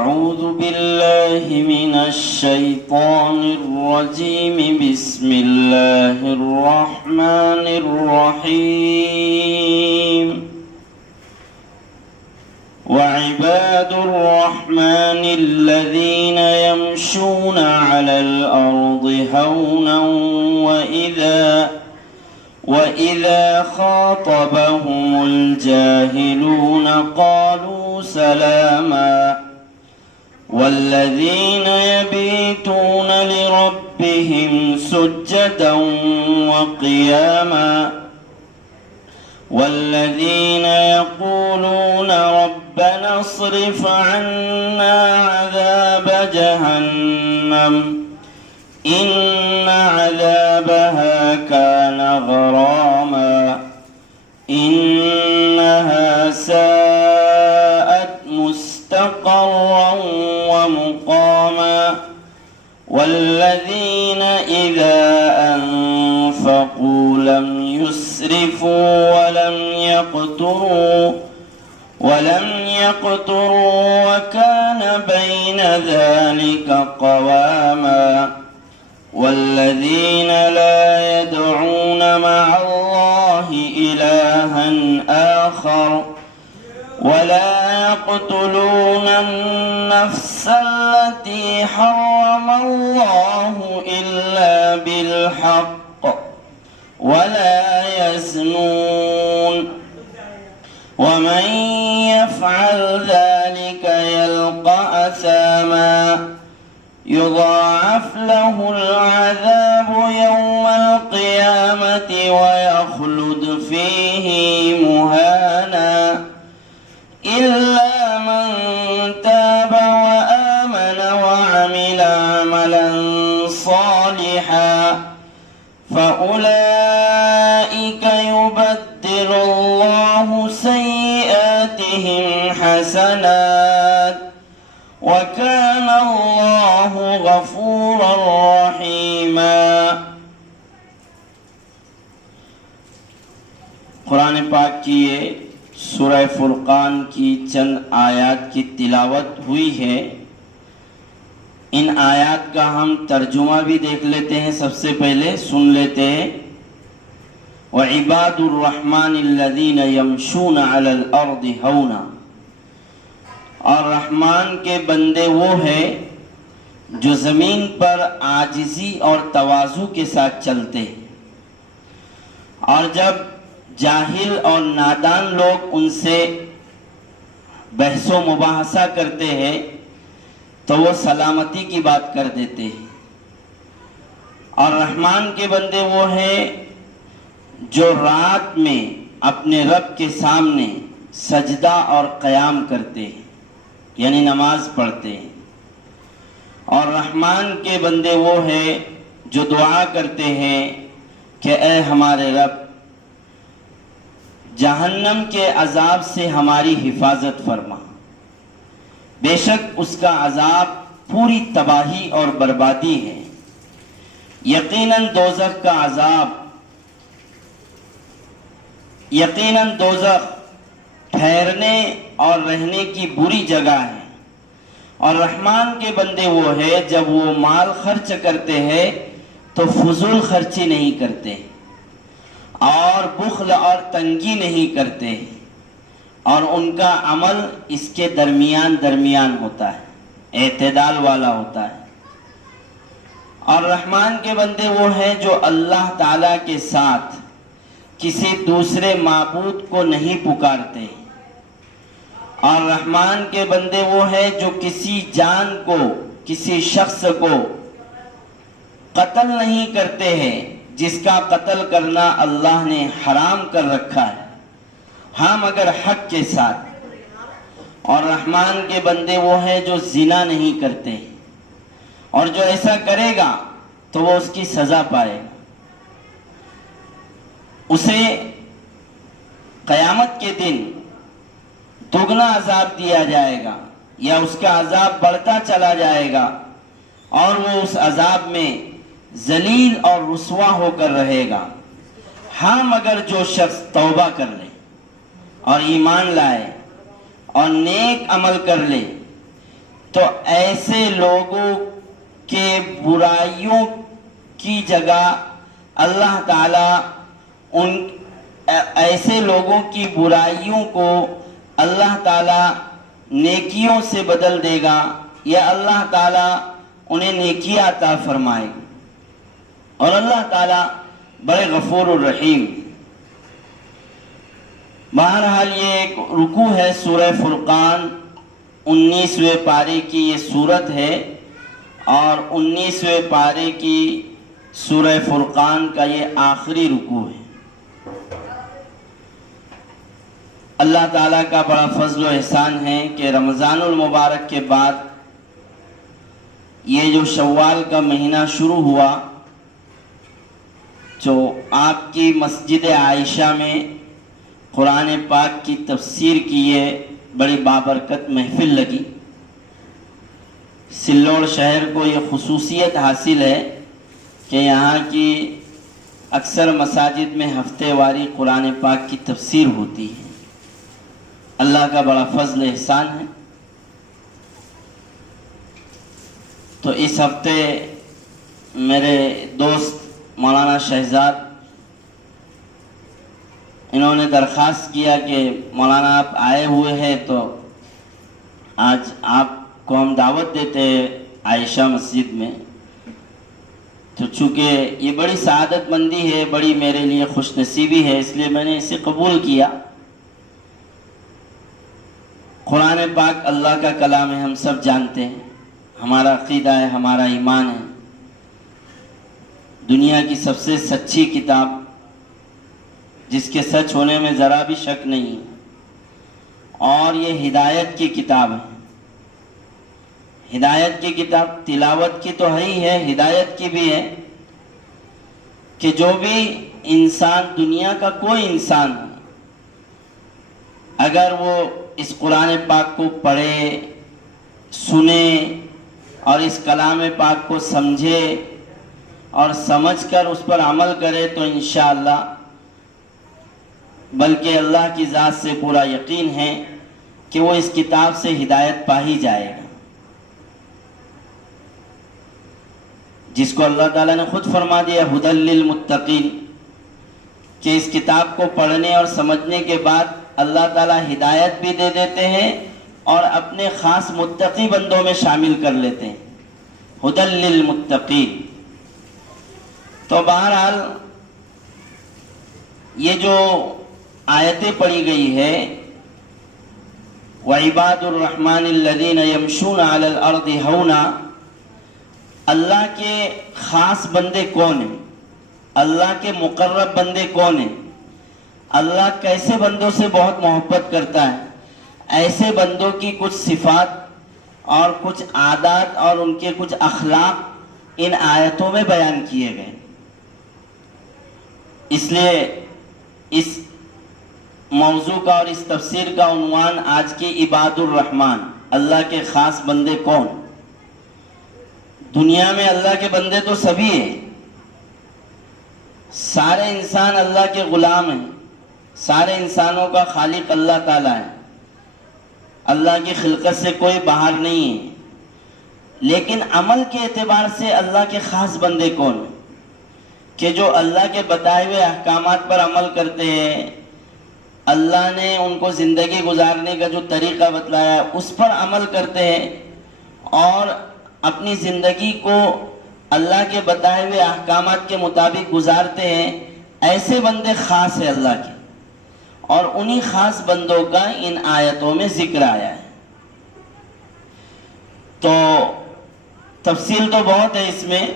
أعوذ بالله من الشيطان الرجيم بسم الله الرحمن الرحيم وعباد الرحمن الذين يمشون على الأرض هونا وإذا خاطبهم الجاهلون قالوا سلاما والذين يبيتون لربهم سجدا وقياما والذين يقولون ربنا اصرف عنا عذاب جهنم إن عذابها كان غراما إنها ساءت مستقرا ومقاما والذين إذا أنفقوا لم يسرفوا ولم يقتروا وكان بين ذلك قواما والذين لا يدعون مع الله إلها آخر ولا يقتلون النفس التي حرم الله إلا بالحق ولا يزنون ومن يفعل ذلك يلقى أثاما يضاعف له العذاب يوم القيامة ويخلد فيه مهانا إلا من تاب وآمن وعمل عملا صالحا فأولئك يبدل الله سيئاتهم حسنات وكان الله غفورا رحيما۔ قرآن پاک کی یہ سورہ فرقان کی چند آیات کی تلاوت ہوئی ہے۔ ان آیات کا ہم ترجمہ بھی دیکھ لیتے ہیں، سب سے پہلے سن لیتے ہیں۔ وَعِبَادُ الرَّحْمَنِ الَّذِينَ يَمْشُونَ عَلَى الْأَرْضِ هَوْنًا، اور رحمان کے بندے وہ ہیں جو زمین پر عاجزی اور تواضع کے ساتھ چلتے ہیں، اور جب جاہل اور نادان لوگ ان سے بحث و مباحثہ کرتے ہیں تو وہ سلامتی کی بات کر دیتے ہیں۔ اور رحمان کے بندے وہ ہیں جو رات میں اپنے رب کے سامنے سجدہ اور قیام کرتے ہیں، یعنی نماز پڑھتے ہیں۔ اور رحمان کے بندے وہ ہیں جو دعا کرتے ہیں کہ اے ہمارے رب، جہنم کے عذاب سے ہماری حفاظت فرما، بے شک اس کا عذاب پوری تباہی اور بربادی ہے۔ یقیناً دوزخ ٹھہرنے اور رہنے کی بری جگہ ہے۔ اور رحمان کے بندے وہ ہیں جب وہ مال خرچ کرتے ہیں تو فضول خرچی نہیں کرتے، اور بخل اور تنگی نہیں کرتے، اور ان کا عمل اس کے درمیان ہوتا ہے، اعتدال والا ہوتا ہے۔ اور رحمان کے بندے وہ ہیں جو اللہ تعالیٰ کے ساتھ کسی دوسرے معبود کو نہیں پکارتے۔ اور رحمان کے بندے وہ ہیں جو کسی جان کو، کسی شخص کو قتل نہیں کرتے ہیں جس کا قتل کرنا اللہ نے حرام کر رکھا ہے، ہاں مگر حق کے ساتھ۔ اور رحمان کے بندے وہ ہیں جو زنا نہیں کرتے، اور جو ایسا کرے گا تو وہ اس کی سزا پائے گا، اسے قیامت کے دن دگنا عذاب دیا جائے گا، یا اس کا عذاب بڑھتا چلا جائے گا، اور وہ اس عذاب میں ذلیل اور رسوا ہو کر رہے گا۔ ہاں مگر جو شخص توبہ کر لے اور ایمان لائے اور نیک عمل کر لے تو ایسے لوگوں کے برائیوں کی جگہ اللہ تعالیٰ ایسے لوگوں کی برائیوں کو اللہ تعالیٰ نیکیوں سے بدل دے گا، یا اللہ تعالیٰ انہیں نیکیاں عطا فرمائے گا۔ اور اللہ تعالیٰ بڑے غفور الرحیم۔ بہرحال یہ ایک رکوع ہے سورہ فرقان، 19ویں پارے کی یہ سورت ہے، اور 19ویں پارے کی سورہ فرقان کا یہ آخری رکوع ہے۔ اللہ تعالیٰ کا بڑا فضل و احسان ہے کہ رمضان المبارک کے بعد یہ جو شوال کا مہینہ شروع ہوا، جو آپ کی مسجد عائشہ میں قرآن پاک کی تفسیر کی یہ بڑی بابرکت محفل لگی۔ سلوڑ شہر کو یہ خصوصیت حاصل ہے کہ یہاں کی اکثر مساجد میں ہفتے واری قرآن پاک کی تفسیر ہوتی ہے۔ اللہ کا بڑا فضل احسان ہے۔ تو اس ہفتے میرے دوست مولانا شہزاد انہوں نے درخواست کیا کہ مولانا آپ آئے ہوئے ہیں تو آج آپ کو ہم دعوت دیتے ہیں عائشہ مسجد میں۔ تو چونکہ یہ بڑی سعادت مندی ہے، بڑی میرے لیے خوش نصیبی ہے، اس لیے میں نے اسے قبول کیا۔ قرآن پاک اللہ کا کلام ہے، ہم سب جانتے ہیں، ہمارا عقیدہ ہے، ہمارا ایمان ہے۔ دنیا کی سب سے سچی کتاب جس کے سچ ہونے میں ذرا بھی شک نہیں ہے، اور یہ ہدایت کی کتاب ہے۔ ہدایت کی کتاب تلاوت کی تو ہے ہی ہے، ہدایت کی بھی ہے کہ جو بھی انسان، دنیا کا کوئی انسان اگر وہ اس قرآن پاک کو پڑھے، سنے اور اس کلام پاک کو سمجھے اور سمجھ کر اس پر عمل کرے تو انشاءاللہ، بلکہ اللہ کی ذات سے پورا یقین ہے کہ وہ اس کتاب سے ہدایت پا ہی جائے گا، جس کو اللہ تعالیٰ نے خود فرما دیا ھدی للمتقین، کہ اس کتاب کو پڑھنے اور سمجھنے کے بعد اللہ تعالیٰ ہدایت بھی دے دیتے ہیں اور اپنے خاص متقی بندوں میں شامل کر لیتے ہیں، ھدی للمتقین۔ تو بہرحال یہ جو آیتیں پڑھی گئی ہے، وَعِبَادُ الرَّحْمَنِ الَّذِينَ يَمْشُونَ عَلَى الْأَرْضِ هَوْنًا، اللہ کے خاص بندے کون ہیں، اللہ کے مقرب بندے کون ہیں، اللہ کیسے بندوں سے بہت محبت کرتا ہے، ایسے بندوں کی کچھ صفات اور کچھ عادات اور ان کے کچھ اخلاق ان آیتوں میں بیان کیے گئے۔ اس لیے اس موضوع کا اور اس تفسیر کا عنوان آج کی عباد الرحمن، اللہ کے خاص بندے کون۔ دنیا میں اللہ کے بندے تو سبھی ہیں، سارے انسان اللہ کے غلام ہیں، سارے انسانوں کا خالق اللہ تعالیٰ ہے، اللہ کی خلقت سے کوئی باہر نہیں ہے، لیکن عمل کے اعتبار سے اللہ کے خاص بندے کون ہیں کہ جو اللہ کے بتائے ہوئے احکامات پر عمل کرتے ہیں، اللہ نے ان کو زندگی گزارنے کا جو طریقہ بتلایا ہے اس پر عمل کرتے ہیں اور اپنی زندگی کو اللہ کے بتائے ہوئے احکامات کے مطابق گزارتے ہیں، ایسے بندے خاص ہیں اللہ کے، اور انہی خاص بندوں کا ان آیتوں میں ذکر آیا ہے۔ تو تفصیل تو بہت ہے، اس میں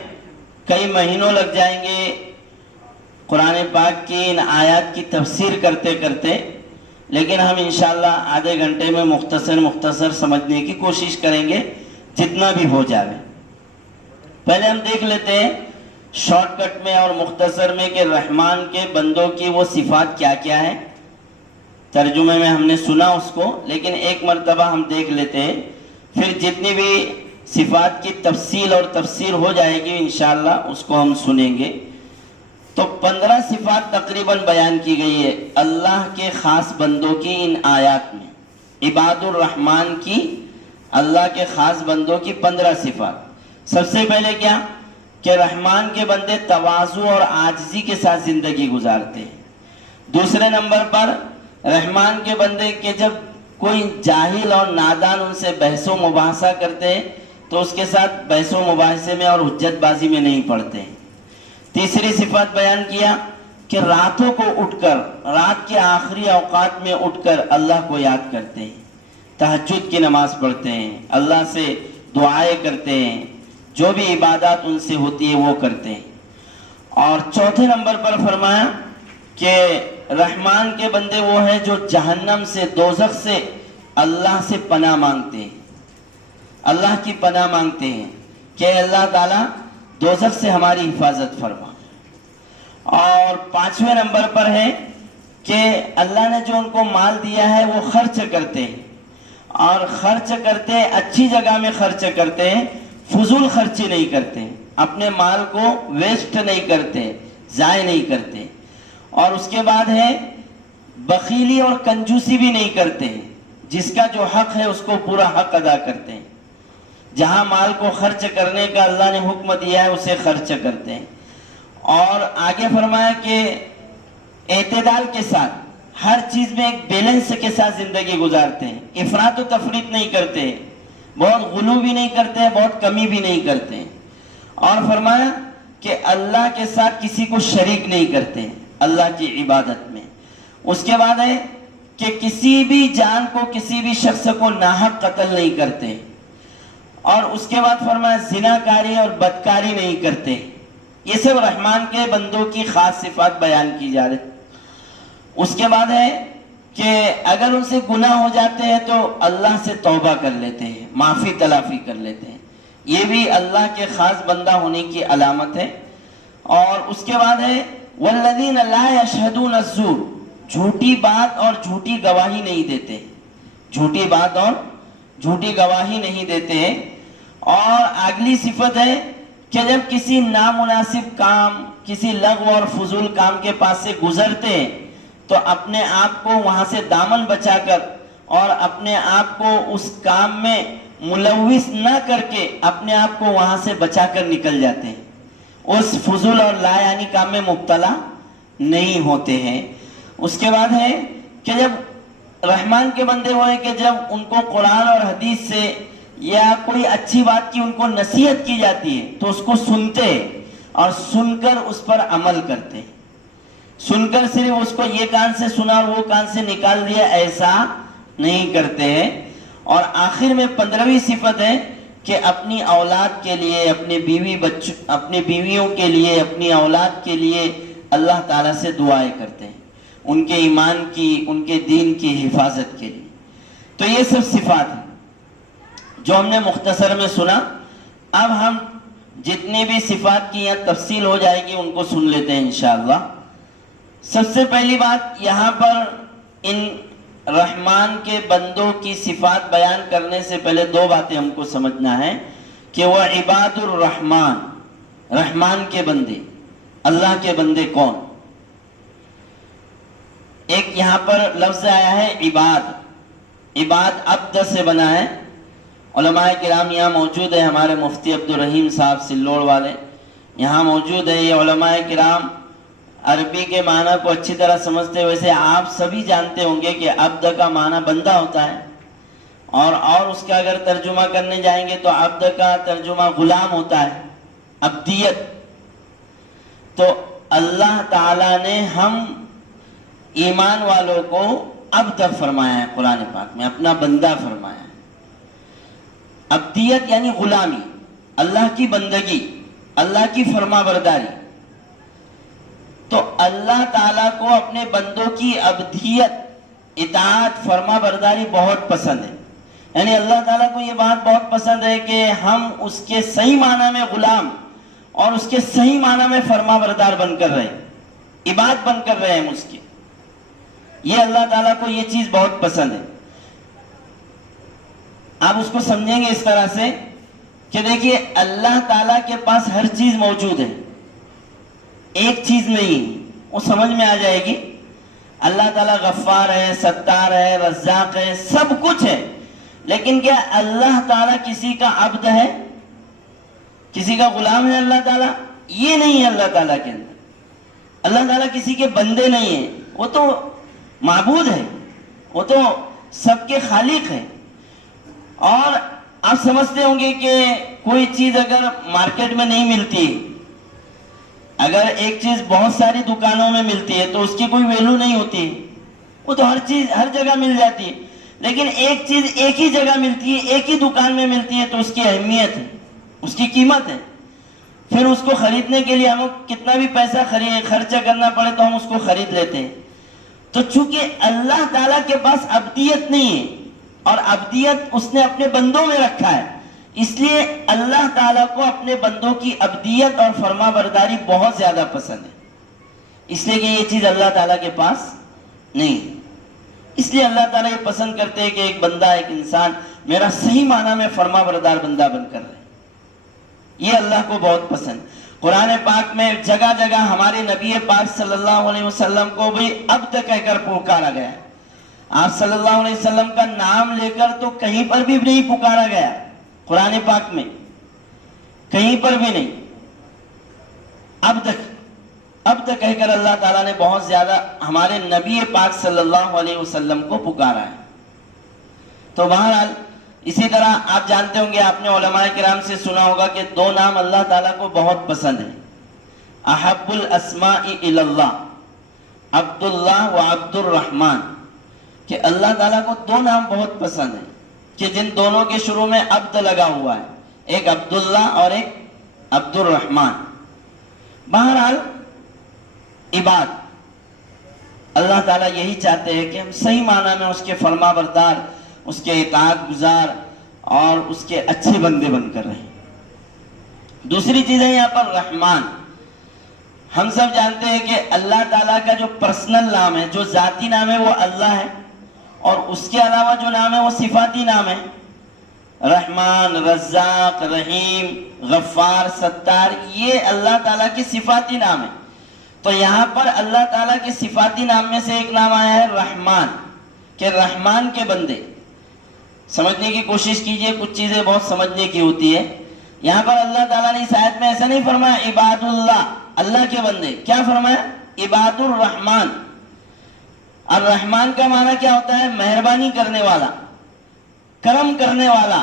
کئی مہینوں لگ جائیں گے قرآن پاک کی ان آیات کی تفسیر کرتے کرتے، لیکن ہم انشاءاللہ آدھے گھنٹے میں مختصر سمجھنے کی کوشش کریں گے، جتنا بھی ہو جائے۔ پہلے ہم دیکھ لیتے ہیں شارٹ کٹ میں اور مختصر میں کہ رحمان کے بندوں کی وہ صفات کیا کیا ہے۔ ترجمے میں ہم نے سنا اس کو، لیکن ایک مرتبہ ہم دیکھ لیتے ہیں، پھر جتنی بھی صفات کی تفصیل اور تفسیر ہو جائے گی انشاءاللہ اس کو ہم سنیں گے۔ تو 15 صفات تقریباً بیان کی گئی ہے اللہ کے خاص بندوں کی ان آیات میں، عباد الرحمن کی اللہ کے خاص بندوں کی 15 صفات۔ سب سے پہلے کیا کہ رحمان کے بندے تواضع اور عاجزی کے ساتھ زندگی گزارتے ہیں۔ دوسرے نمبر پر رحمان کے بندے کہ جب کوئی جاہل اور نادان ان سے بحث و مباحثہ کرتے ہیں تو اس کے ساتھ بحث و مباحثے میں اور حجت بازی میں نہیں پڑتے ہیں۔ تیسری صفت بیان کیا کہ راتوں کو اٹھ کر، رات کے آخری اوقات میں اٹھ کر اللہ کو یاد کرتے ہیں، تہجد کی نماز پڑھتے ہیں، اللہ سے دعائیں کرتے ہیں، جو بھی عبادات ان سے ہوتی ہے وہ کرتے ہیں۔ اور چوتھے نمبر پر فرمایا کہ رحمان کے بندے وہ ہیں جو جہنم سے، دوزخ سے اللہ سے پناہ مانگتے ہیں، اللہ کی پناہ مانگتے ہیں کہ اللہ تعالیٰ دوزخ سے ہماری حفاظت فرما۔ اور 5ویں نمبر پر ہے کہ اللہ نے جو ان کو مال دیا ہے وہ خرچ کرتے ہیں، اور خرچ کرتے ہیں اچھی جگہ میں خرچ کرتے ہیں، فضول خرچی نہیں کرتے ہیں، اپنے مال کو ویسٹ نہیں کرتے، ضائع نہیں کرتے۔ اور اس کے بعد ہے بخیلی اور کنجوسی بھی نہیں کرتے ہیں، جس کا جو حق ہے اس کو پورا حق ادا کرتے ہیں، جہاں مال کو خرچ کرنے کا اللہ نے حکم دیا ہے اسے خرچ کرتے ہیں۔ اور آگے فرمایا کہ اعتدال کے ساتھ ہر چیز میں ایک بیلنس کے ساتھ زندگی گزارتے ہیں، افراط و تفریط نہیں کرتے ہیں، بہت غلو بھی نہیں کرتے ہیں، بہت کمی بھی نہیں کرتے ہیں۔ اور فرمایا کہ اللہ کے ساتھ کسی کو شریک نہیں کرتے ہیں اللہ کی عبادت میں۔ اس کے بعد ہے کہ کسی بھی جان کو، کسی بھی شخص کو ناحق قتل نہیں کرتے، اور اس کے بعد فرمایا زناکاری اور بدکاری نہیں کرتے۔ یہ سب رحمان کے بندوں کی خاص صفات بیان کی جا رہی۔ اس کے بعد ہے کہ اگر ان سے گناہ ہو جاتے ہیں تو اللہ سے توبہ کر لیتے ہیں، معافی تلافی کر لیتے ہیں، یہ بھی اللہ کے خاص بندہ ہونے کی علامت ہے۔ اور اس کے بعد ہے والذین لا یشہدون الزور، جھوٹی بات اور جھوٹی گواہی نہیں دیتے، جھوٹی بات اور جھوٹی گواہی نہیں دیتے۔ اور اگلی صفت ہے کہ جب کسی نامناسب کام، کسی لغو اور فضول کام کے پاس سے گزرتے ہیں تو اپنے آپ کو وہاں سے دامن بچا کر اور اپنے آپ کو اس کام میں ملوث نہ کر کے اپنے آپ کو وہاں سے بچا کر نکل جاتے ہیں، اس فضول اور لا یعنی کام میں مبتلا نہیں ہوتے ہیں۔ اس کے بعد ہے کہ جب رحمان کے بندے ہوئے کہ جب ان کو قرآن اور حدیث سے یا کوئی اچھی بات کی ان کو نصیحت کی جاتی ہے تو اس کو سنتے اور سن کر اس پر عمل کرتے، سن کر صرف اس کو یہ کان سے سنا اور وہ کان سے نکال دیا ایسا نہیں کرتے ہیں۔ اور آخر میں 15ویں صفت ہے کہ اپنی اولاد کے لیے، اپنے بیویوں کے لیے، اپنی اولاد کے لیے اللہ تعالیٰ سے دعائیں کرتے ہیں، ان کے ایمان کی، ان کے دین کی حفاظت کے لیے۔ تو یہ سب صفات ہیں جو ہم نے مختصر میں سنا۔ اب ہم جتنی بھی صفات کی یہاں تفصیل ہو جائے گی ان کو سن لیتے ہیں انشاءاللہ۔ سب سے پہلی بات، یہاں پر ان رحمان کے بندوں کی صفات بیان کرنے سے پہلے 2 باتیں ہم کو سمجھنا ہے کہ وہ عباد الرحمن، رحمان کے بندے، اللہ کے بندے کون؟ ایک یہاں پر لفظ آیا ہے عباد، عباد عبد سے بنا ہے۔ علماء کرام یہاں موجود ہے، ہمارے مفتی عبدالرحیم صاحب سلوڑ والے یہاں موجود ہے۔ یہ علماء کرام عربی کے معنی کو اچھی طرح سمجھتے ہیں، ویسے آپ سبھی جانتے ہوں گے کہ عبد کا معنی بندہ ہوتا ہے، اور اس کا اگر ترجمہ کرنے جائیں گے تو عبد کا ترجمہ غلام ہوتا ہے، عبدیت۔ تو اللہ تعالیٰ نے ہم ایمان والوں کو عبد فرمایا ہے، قرآن پاک میں اپنا بندہ فرمایا ہے۔ عبدیت یعنی غلامی، اللہ کی بندگی، اللہ کی فرما برداری۔ تو اللہ تعالیٰ کو اپنے بندوں کی عبدیت، اطاعت، فرما برداری بہت پسند ہے۔ یعنی اللہ تعالیٰ کو یہ بات بہت پسند ہے کہ ہم اس کے صحیح معنی میں غلام اور اس کے صحیح معنی میں فرما بردار بن کر رہے، عباد بن کر رہے ہیں اس کے۔ یہ اللہ تعالیٰ کو یہ چیز بہت پسند ہے۔ آپ اس کو سمجھیں گے اس طرح سے کہ دیکھیے اللہ تعالیٰ کے پاس ہر چیز موجود ہے، ایک چیز نہیں، وہ سمجھ میں آ جائے گی۔ اللہ تعالیٰ غفار ہے، ستار ہے، رزاق ہے، سب کچھ ہے، لیکن کیا اللہ تعالیٰ کسی کا عبد ہے؟ کسی کا غلام ہے اللہ تعالیٰ؟ یہ نہیں ہے اللہ تعالیٰ کے اندر. اللہ تعالیٰ کسی کے بندے نہیں ہیں، وہ تو معبود ہے، وہ تو سب کے خالق ہے. اور آپ سمجھتے ہوں گے کہ کوئی چیز اگر مارکیٹ میں نہیں ملتی، اگر ایک چیز بہت ساری دکانوں میں ملتی ہے تو اس کی کوئی ویلو نہیں ہوتی، وہ تو ہر چیز ہر جگہ مل جاتی ہے. لیکن ایک چیز ایک ہی جگہ ملتی ہے، ایک ہی دکان میں ملتی ہے، تو اس کی اہمیت ہے، اس کی قیمت ہے. پھر اس کو خریدنے کے لیے ہمیں کتنا بھی پیسہ خرچہ کرنا پڑے تو ہم اس کو خرید لیتے ہیں. تو چونکہ اللہ تعالیٰ کے پاس عبدیت نہیں ہے، اور عبدیت اس نے اپنے بندوں میں رکھا ہے، اس لیے اللہ تعالیٰ کو اپنے بندوں کی عبدیت اور فرما برداری بہت زیادہ پسند ہے. اس لیے کہ یہ چیز اللہ تعالیٰ کے پاس نہیں ہے. اس لیے اللہ تعالیٰ یہ پسند کرتے ہیں کہ ایک بندہ، ایک انسان میرا صحیح معنی میں فرما بردار بندہ بن کر رہے. یہ اللہ کو بہت پسند. قرآن پاک میں جگہ جگہ ہمارے نبی پاک صلی اللہ علیہ وسلم کو بھی عبد کہہ کر پکارا گیا. آپ صلی اللہ علیہ وسلم کا نام لے کر تو کہیں پر بھی نہیں پکارا گیا، قرآن پاک میں کہیں پر بھی نہیں. عبد کہہ کر اللہ تعالیٰ نے بہت زیادہ ہمارے نبی پاک صلی اللہ علیہ وسلم کو پکارا ہے. تو بہرحال اسی طرح آپ جانتے ہوں گے، آپ نے علماء کرام سے سنا ہوگا کہ دو نام اللہ تعالیٰ کو بہت پسند ہیں. احب الاسماء الی اللہ، عبداللہ و عبد الرحمن. کہ اللہ تعالیٰ کو دو نام بہت پسند ہیں کہ جن دونوں کے شروع میں عبد لگا ہوا ہے، ایک عبداللہ اور ایک عبد الرحمن. بہرحال عباد، اللہ تعالیٰ یہی چاہتے ہیں کہ ہم صحیح معنی میں اس کے فرما بردار، اس کے اطاعت گزار اور اس کے اچھے بندے بن کر رہیں. دوسری چیز ہے یہاں پر رحمان. ہم سب جانتے ہیں کہ اللہ تعالیٰ کا جو پرسنل نام ہے، جو ذاتی نام ہے، وہ اللہ ہے، اور اس کے علاوہ جو نام ہے وہ صفاتی نام ہے. رحمان، رزاق، رحیم، غفار، ستار، یہ اللہ تعالیٰ کی صفاتی نام ہے. تو یہاں پر اللہ تعالیٰ کے صفاتی نام میں سے ایک نام آیا ہے رحمان، کہ رحمان کے بندے. سمجھنے کی کوشش کیجئے، کچھ چیزیں بہت سمجھنے کی ہوتی ہے. یہاں پر اللہ تعالیٰ نے اس آیت میں ایسا نہیں فرمایا عباد اللہ، اللہ کے بندے. کیا فرمایا؟ عباد الرحمن. الرحمن کا معنی کیا ہوتا ہے؟ مہربانی کرنے والا، کرم کرنے والا،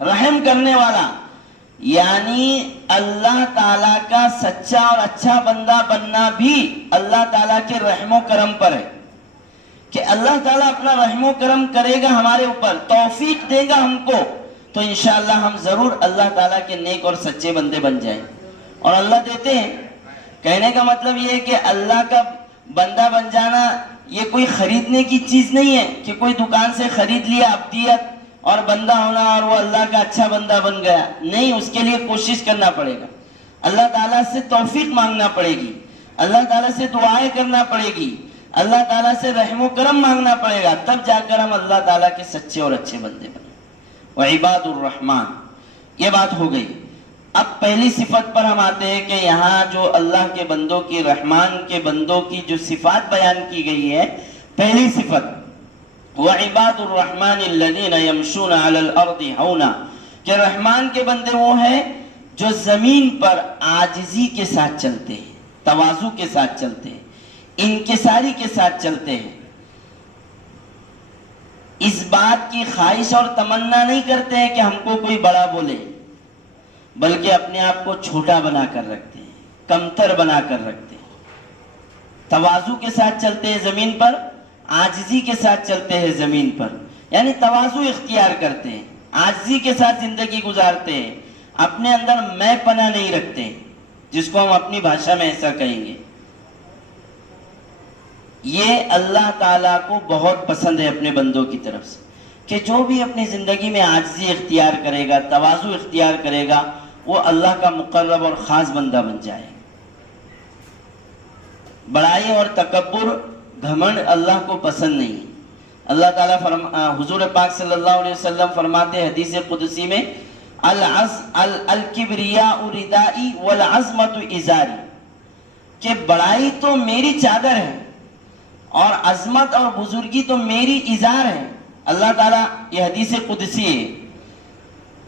رحم کرنے والا. یعنی اللہ تعالیٰ کا سچا اور اچھا بندہ بننا بھی اللہ تعالیٰ کے رحم و کرم پر ہے. کہ اللہ تعالیٰ اپنا رحم و کرم کرے گا ہمارے اوپر، توفیق دے گا ہم کو، تو انشاءاللہ ہم ضرور اللہ تعالیٰ کے نیک اور سچے بندے بن جائیں. اور اللہ دیتے ہیں. کہنے کا مطلب یہ ہے کہ اللہ کا بندہ بن جانا یہ کوئی خریدنے کی چیز نہیں ہے کہ کوئی دکان سے خرید لیا عبدیت اور بندہ ہونا اور وہ اللہ کا اچھا بندہ بن گیا. نہیں، اس کے لیے کوشش کرنا پڑے گا، اللہ تعالیٰ سے توفیق مانگنا پڑے گی، اللہ تعالیٰ سے دعائیں کرنا پڑے گی، اللہ تعالیٰ سے رحم و کرم مانگنا پڑے گا، تب جا کر ہم اللہ تعالیٰ کے سچے اور اچھے بندے بنیں. وعباد الرحمن، یہ بات ہو گئی. اب پہلی صفت پر ہم آتے ہیں کہ یہاں جو اللہ کے بندوں کی، رحمان کے بندوں کی جو صفات بیان کی گئی ہے، پہلی صفت وعباد الرحمن الذین یمشون علی الارض ہونا، کہ رحمان کے بندے وہ ہیں جو زمین پر عاجزی کے ساتھ چلتے ہیں، تواضع کے ساتھ چلتے ہیں، انکساری کے ساتھ چلتے ہیں. اس بات کی خواہش اور تمنا نہیں کرتے ہیں کہ ہم کو کوئی بڑا بولے، بلکہ اپنے آپ کو چھوٹا بنا کر رکھتے ہیں، کمتر بنا کر رکھتے ہیں. تواضع کے ساتھ چلتے ہیں زمین پر، عاجزی کے ساتھ چلتے ہیں زمین پر. یعنی تواضع اختیار کرتے ہیں، عاجزی کے ساتھ زندگی گزارتے ہیں، اپنے اندر میں پناہ نہیں رکھتے ہیں، جس کو ہم اپنی بھاشا میں ایسا کہیں گے. یہ اللہ تعالیٰ کو بہت پسند ہے اپنے بندوں کی طرف سے، کہ جو بھی اپنی زندگی میں عاجزی اختیار کرے گا، تواضع اختیار کرے گا، وہ اللہ کا مقرب اور خاص بندہ بن جائے. بڑائی اور تکبر، گھمنڈ اللہ کو پسند نہیں. اللہ تعالیٰ حضور پاک صلی اللہ علیہ وسلم فرماتے حدیث قدسی میں، الکبریاء ردائی والعظمت ازاری، کہ بڑائی تو میری چادر ہے اور عظمت اور بزرگی تو میری ازار ہے. اللہ تعالیٰ، یہ حدیث قدسی ہے،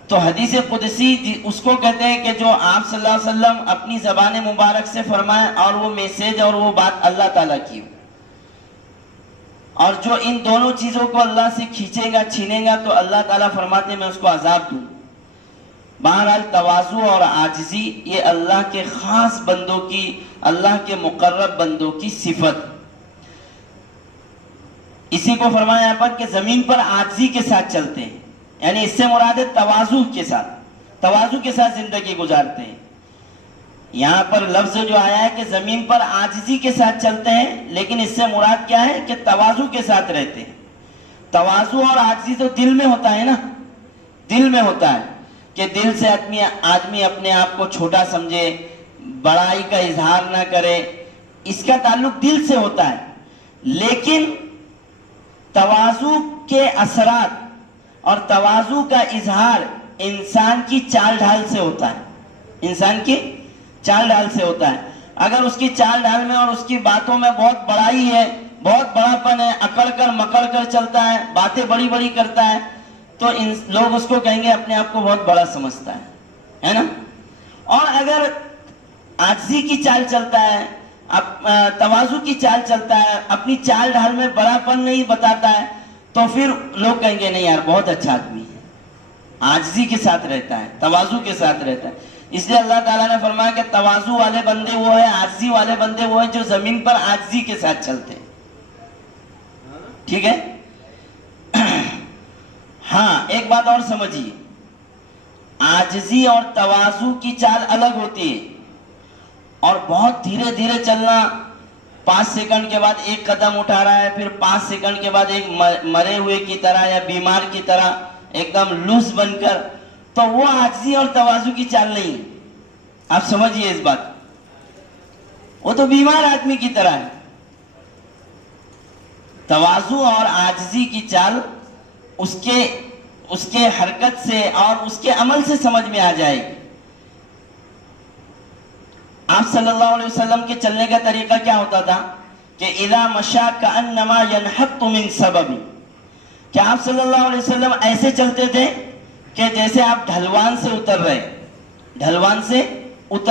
تو حدیث قدسی اس کو کہتے ہیں کہ جو آپ صلی اللہ علیہ وسلم اپنی زبان مبارک سے فرمائیں اور وہ میسیج اور وہ بات اللہ تعالیٰ کی ہو، اور جو ان دونوں چیزوں کو اللہ سے کھینچے گا، چھینے گا، تو اللہ تعالیٰ فرماتے ہیں میں اس کو عذاب دوں۔ بہرحال تواضع اور عاجزی یہ اللہ کے خاص بندوں کی، اللہ کے مقرب بندوں کی صفت۔ اسی کو فرمایا یہاں پر کہ زمین پر عاجزی کے ساتھ چلتے ہیں، یعنی اس سے مراد ہے تواضع کے ساتھ زندگی گزارتے ہیں۔ یہاں پر لفظ جو آیا ہے کہ زمین پر عاجزی کے ساتھ چلتے ہیں، لیکن اس سے مراد کیا ہے کہ تواضع کے ساتھ رہتے ہیں۔ تواضع اور عاجزی تو دل میں ہوتا ہے نا، دل میں ہوتا ہے کہ دل سے آدمی اپنے آپ کو چھوٹا سمجھے، بڑائی کا اظہار نہ کرے، اس کا تعلق دل سے ہوتا ہے۔ لیکن تواضع کے اثرات اور تواضع کا اظہار انسان کی چال ڈھال سے ہوتا ہے، انسان کی چال ڈھال سے ہوتا ہے۔ اگر اس کی چال ڈھال میں اور اس کی باتوں میں بہت بڑائی ہے، بہت بڑا پن ہے، اکڑ کر مکڑ کر چلتا ہے، باتیں بڑی بڑی کرتا ہے، تو لوگ اس کو کہیں گے اپنے آپ کو بہت بڑا سمجھتا ہے نا۔ اور اگر عاجزی کی چال چلتا ہے، تواضع کی چال چلتا ہے، اپنی چال ڈھال میں بڑا پن نہیں بتاتا ہے، تو پھر لوگ کہیں گے نہیں یار بہت اچھا آدمی ہے، عاجزی کے ساتھ رہتا ہے، تواضع کے ساتھ رہتا ہے۔ اس لیے اللہ تعالیٰ نے فرمایا کہ تواضع والے بندے وہ ہیں، عاجزی والے بندے وہ ہیں جو زمین پر عاجزی کے ساتھ چلتے ہیں۔ ٹھیک ہے؟ ہاں، ایک بات اور سمجھیے، عاجزی اور تواضع کی چال الگ ہوتی ہے، اور بہت دھیرے دھیرے چلنا، 5 سیکنڈ کے بعد ایک قدم اٹھا رہا ہے، پھر 5 سیکنڈ کے بعد ایک مرے ہوئے کی طرح یا بیمار کی طرح ایک دم لوس بن کر، تو وہ عاجزی اور تواضع کی چال نہیں ہے۔ آپ سمجھیے اس بات، وہ تو بیمار آدمی کی طرح ہے۔ تواضع اور عاجزی کی چال اس کے حرکت سے اور اس کے عمل سے سمجھ میں آ جائے گی۔ آپ صلی اللہ علیہ وسلم کے چلنے کا طریقہ کیا ہوتا تھا کہ اذا مشى كأنما ينحط من سبب، کہ آپ صلی اللہ علیہ وسلم ایسے چلتے تھے کہ جیسے آپ ڈھلوان سے اتر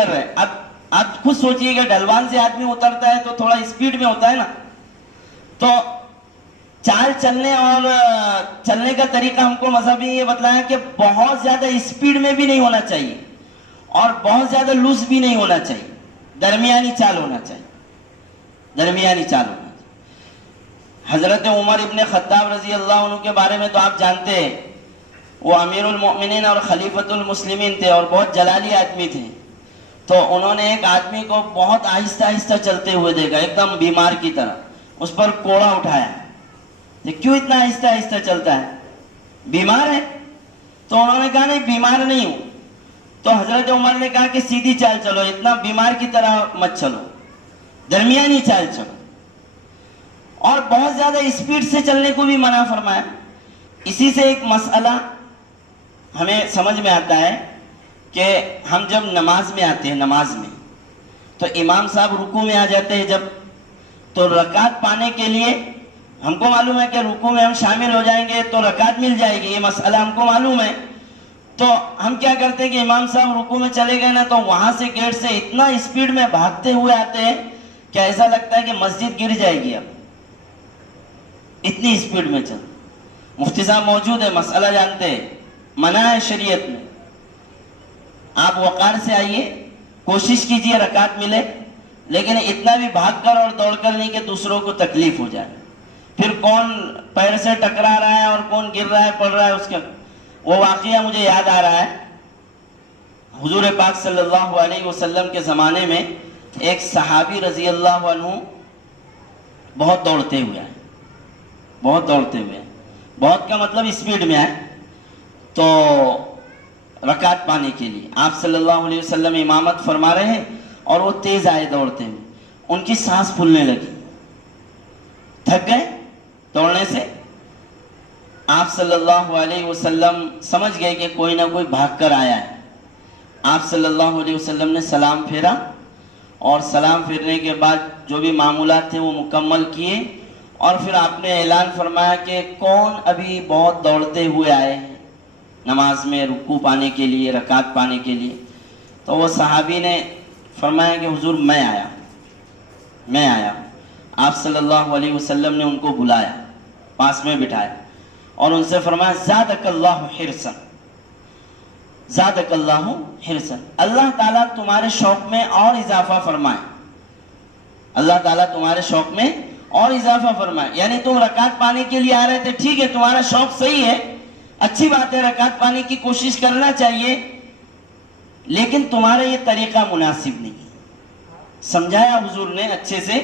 رہے۔ اب آپ خود سوچئے کہ ڈھلوان سے آدمی اترتا ہے تو تھوڑا اسپیڈ میں ہوتا ہے نا، تو چال چلنے اور چلنے کا طریقہ ہم کو مذہب نے یہ بتلایا کہ بہت زیادہ اسپیڈ میں بھی نہیں ہونا چاہیے اور بہت زیادہ لوس بھی نہیں ہونا چاہیے، درمیانی چال ہونا چاہیے، درمیانی چال ہونا چاہیے۔ حضرت عمر ابن خطاب رضی اللہ عنہ کے بارے میں تو آپ جانتے ہیں، وہ امیر المؤمنین اور خلیفۃ المسلمین تھے اور بہت جلالی آدمی تھے۔ تو انہوں نے ایک آدمی کو بہت آہستہ آہستہ چلتے ہوئے دیکھا، ایک دم بیمار کی طرح، اس پر کوڑا اٹھایا کہ کیوں اتنا آہستہ آہستہ چلتا ہے، بیمار ہے؟ تو انہوں نے کہا نہیں بیمار نہیں ہوں۔ تو حضرت عمر نے کہا کہ سیدھی چال چلو، اتنا بیمار کی طرح مت چلو، درمیانی چال چلو، اور بہت زیادہ اسپیڈ سے چلنے کو بھی منع فرمایا۔ اسی سے ایک مسئلہ ہمیں سمجھ میں آتا ہے کہ ہم جب نماز میں آتے ہیں، نماز میں تو امام صاحب رکوع میں آ جاتے ہیں جب، تو رکعت پانے کے لیے ہم کو معلوم ہے کہ رکوع میں ہم شامل ہو جائیں گے تو رکعت مل جائے گی، یہ مسئلہ ہم کو معلوم ہے۔ تو ہم کیا کرتے ہیں کہ امام صاحب رکوع میں چلے گئے نا، تو وہاں سے گیٹ سے اتنا اسپیڈ میں بھاگتے ہوئے آتے ہیں کہ ایسا لگتا ہے کہ مسجد گر جائے گی، اب اتنی اسپیڈ میں چل۔ مفتی صاحب موجود ہے، مسئلہ جانتے ہیں، منع ہے شریعت میں۔ آپ وقار سے آئیے، کوشش کیجئے رکعت ملے، لیکن اتنا بھی بھاگ کر اور دوڑ کر نہیں کہ دوسروں کو تکلیف ہو جائے۔ پھر کون پیر سے ٹکرا رہا ہے اور کون گر رہا ہے، پڑ رہا ہے، اس کا وہ واقعہ مجھے یاد آ رہا ہے۔ حضور پاک صلی اللہ علیہ وسلم کے زمانے میں ایک صحابی رضی اللہ عنہ بہت دوڑتے ہوئے آئے، بہت کا مطلب اسپیڈ میں آئے، تو رکعت پانے کے لیے آپ صلی اللہ علیہ وسلم امامت فرما رہے ہیں اور وہ تیز آئے دوڑتے ہوئے، ان کی سانس پھولنے لگی، تھک گئے دوڑنے سے۔ آپ صلی اللہ علیہ وسلم سمجھ گئے کہ کوئی نہ کوئی بھاگ کر آیا ہے۔ آپ صلی اللہ علیہ وسلم نے سلام پھیرا، اور سلام پھیرنے کے بعد جو بھی معمولات تھے وہ مکمل کیے، اور پھر آپ نے اعلان فرمایا کہ کون ابھی بہت دوڑتے ہوئے آئے ہیں نماز میں رکوع پانے کے لیے، رکعت پانے کے لیے؟ تو وہ صحابی نے فرمایا کہ حضور میں آیا۔ آپ صلی اللہ علیہ وسلم نے ان کو بلایا، پاس میں بٹھایا اور ان سے فرمایا زادک اللہ حرصا، زادک اللہ حرصا، اللہ تعالیٰ تمہارے شوق میں اور اضافہ فرمائے، اللہ تعالیٰ تمہارے شوق میں اور اضافہ فرمائے۔ یعنی تم رکعت پانے کے لیے آ رہے تھے، ٹھیک ہے، تمہارا شوق صحیح ہے، اچھی بات ہے، رکعت پانے کی کوشش کرنا چاہیے، لیکن تمہارا یہ طریقہ مناسب نہیں ہے۔ سمجھایا حضور نے اچھے سے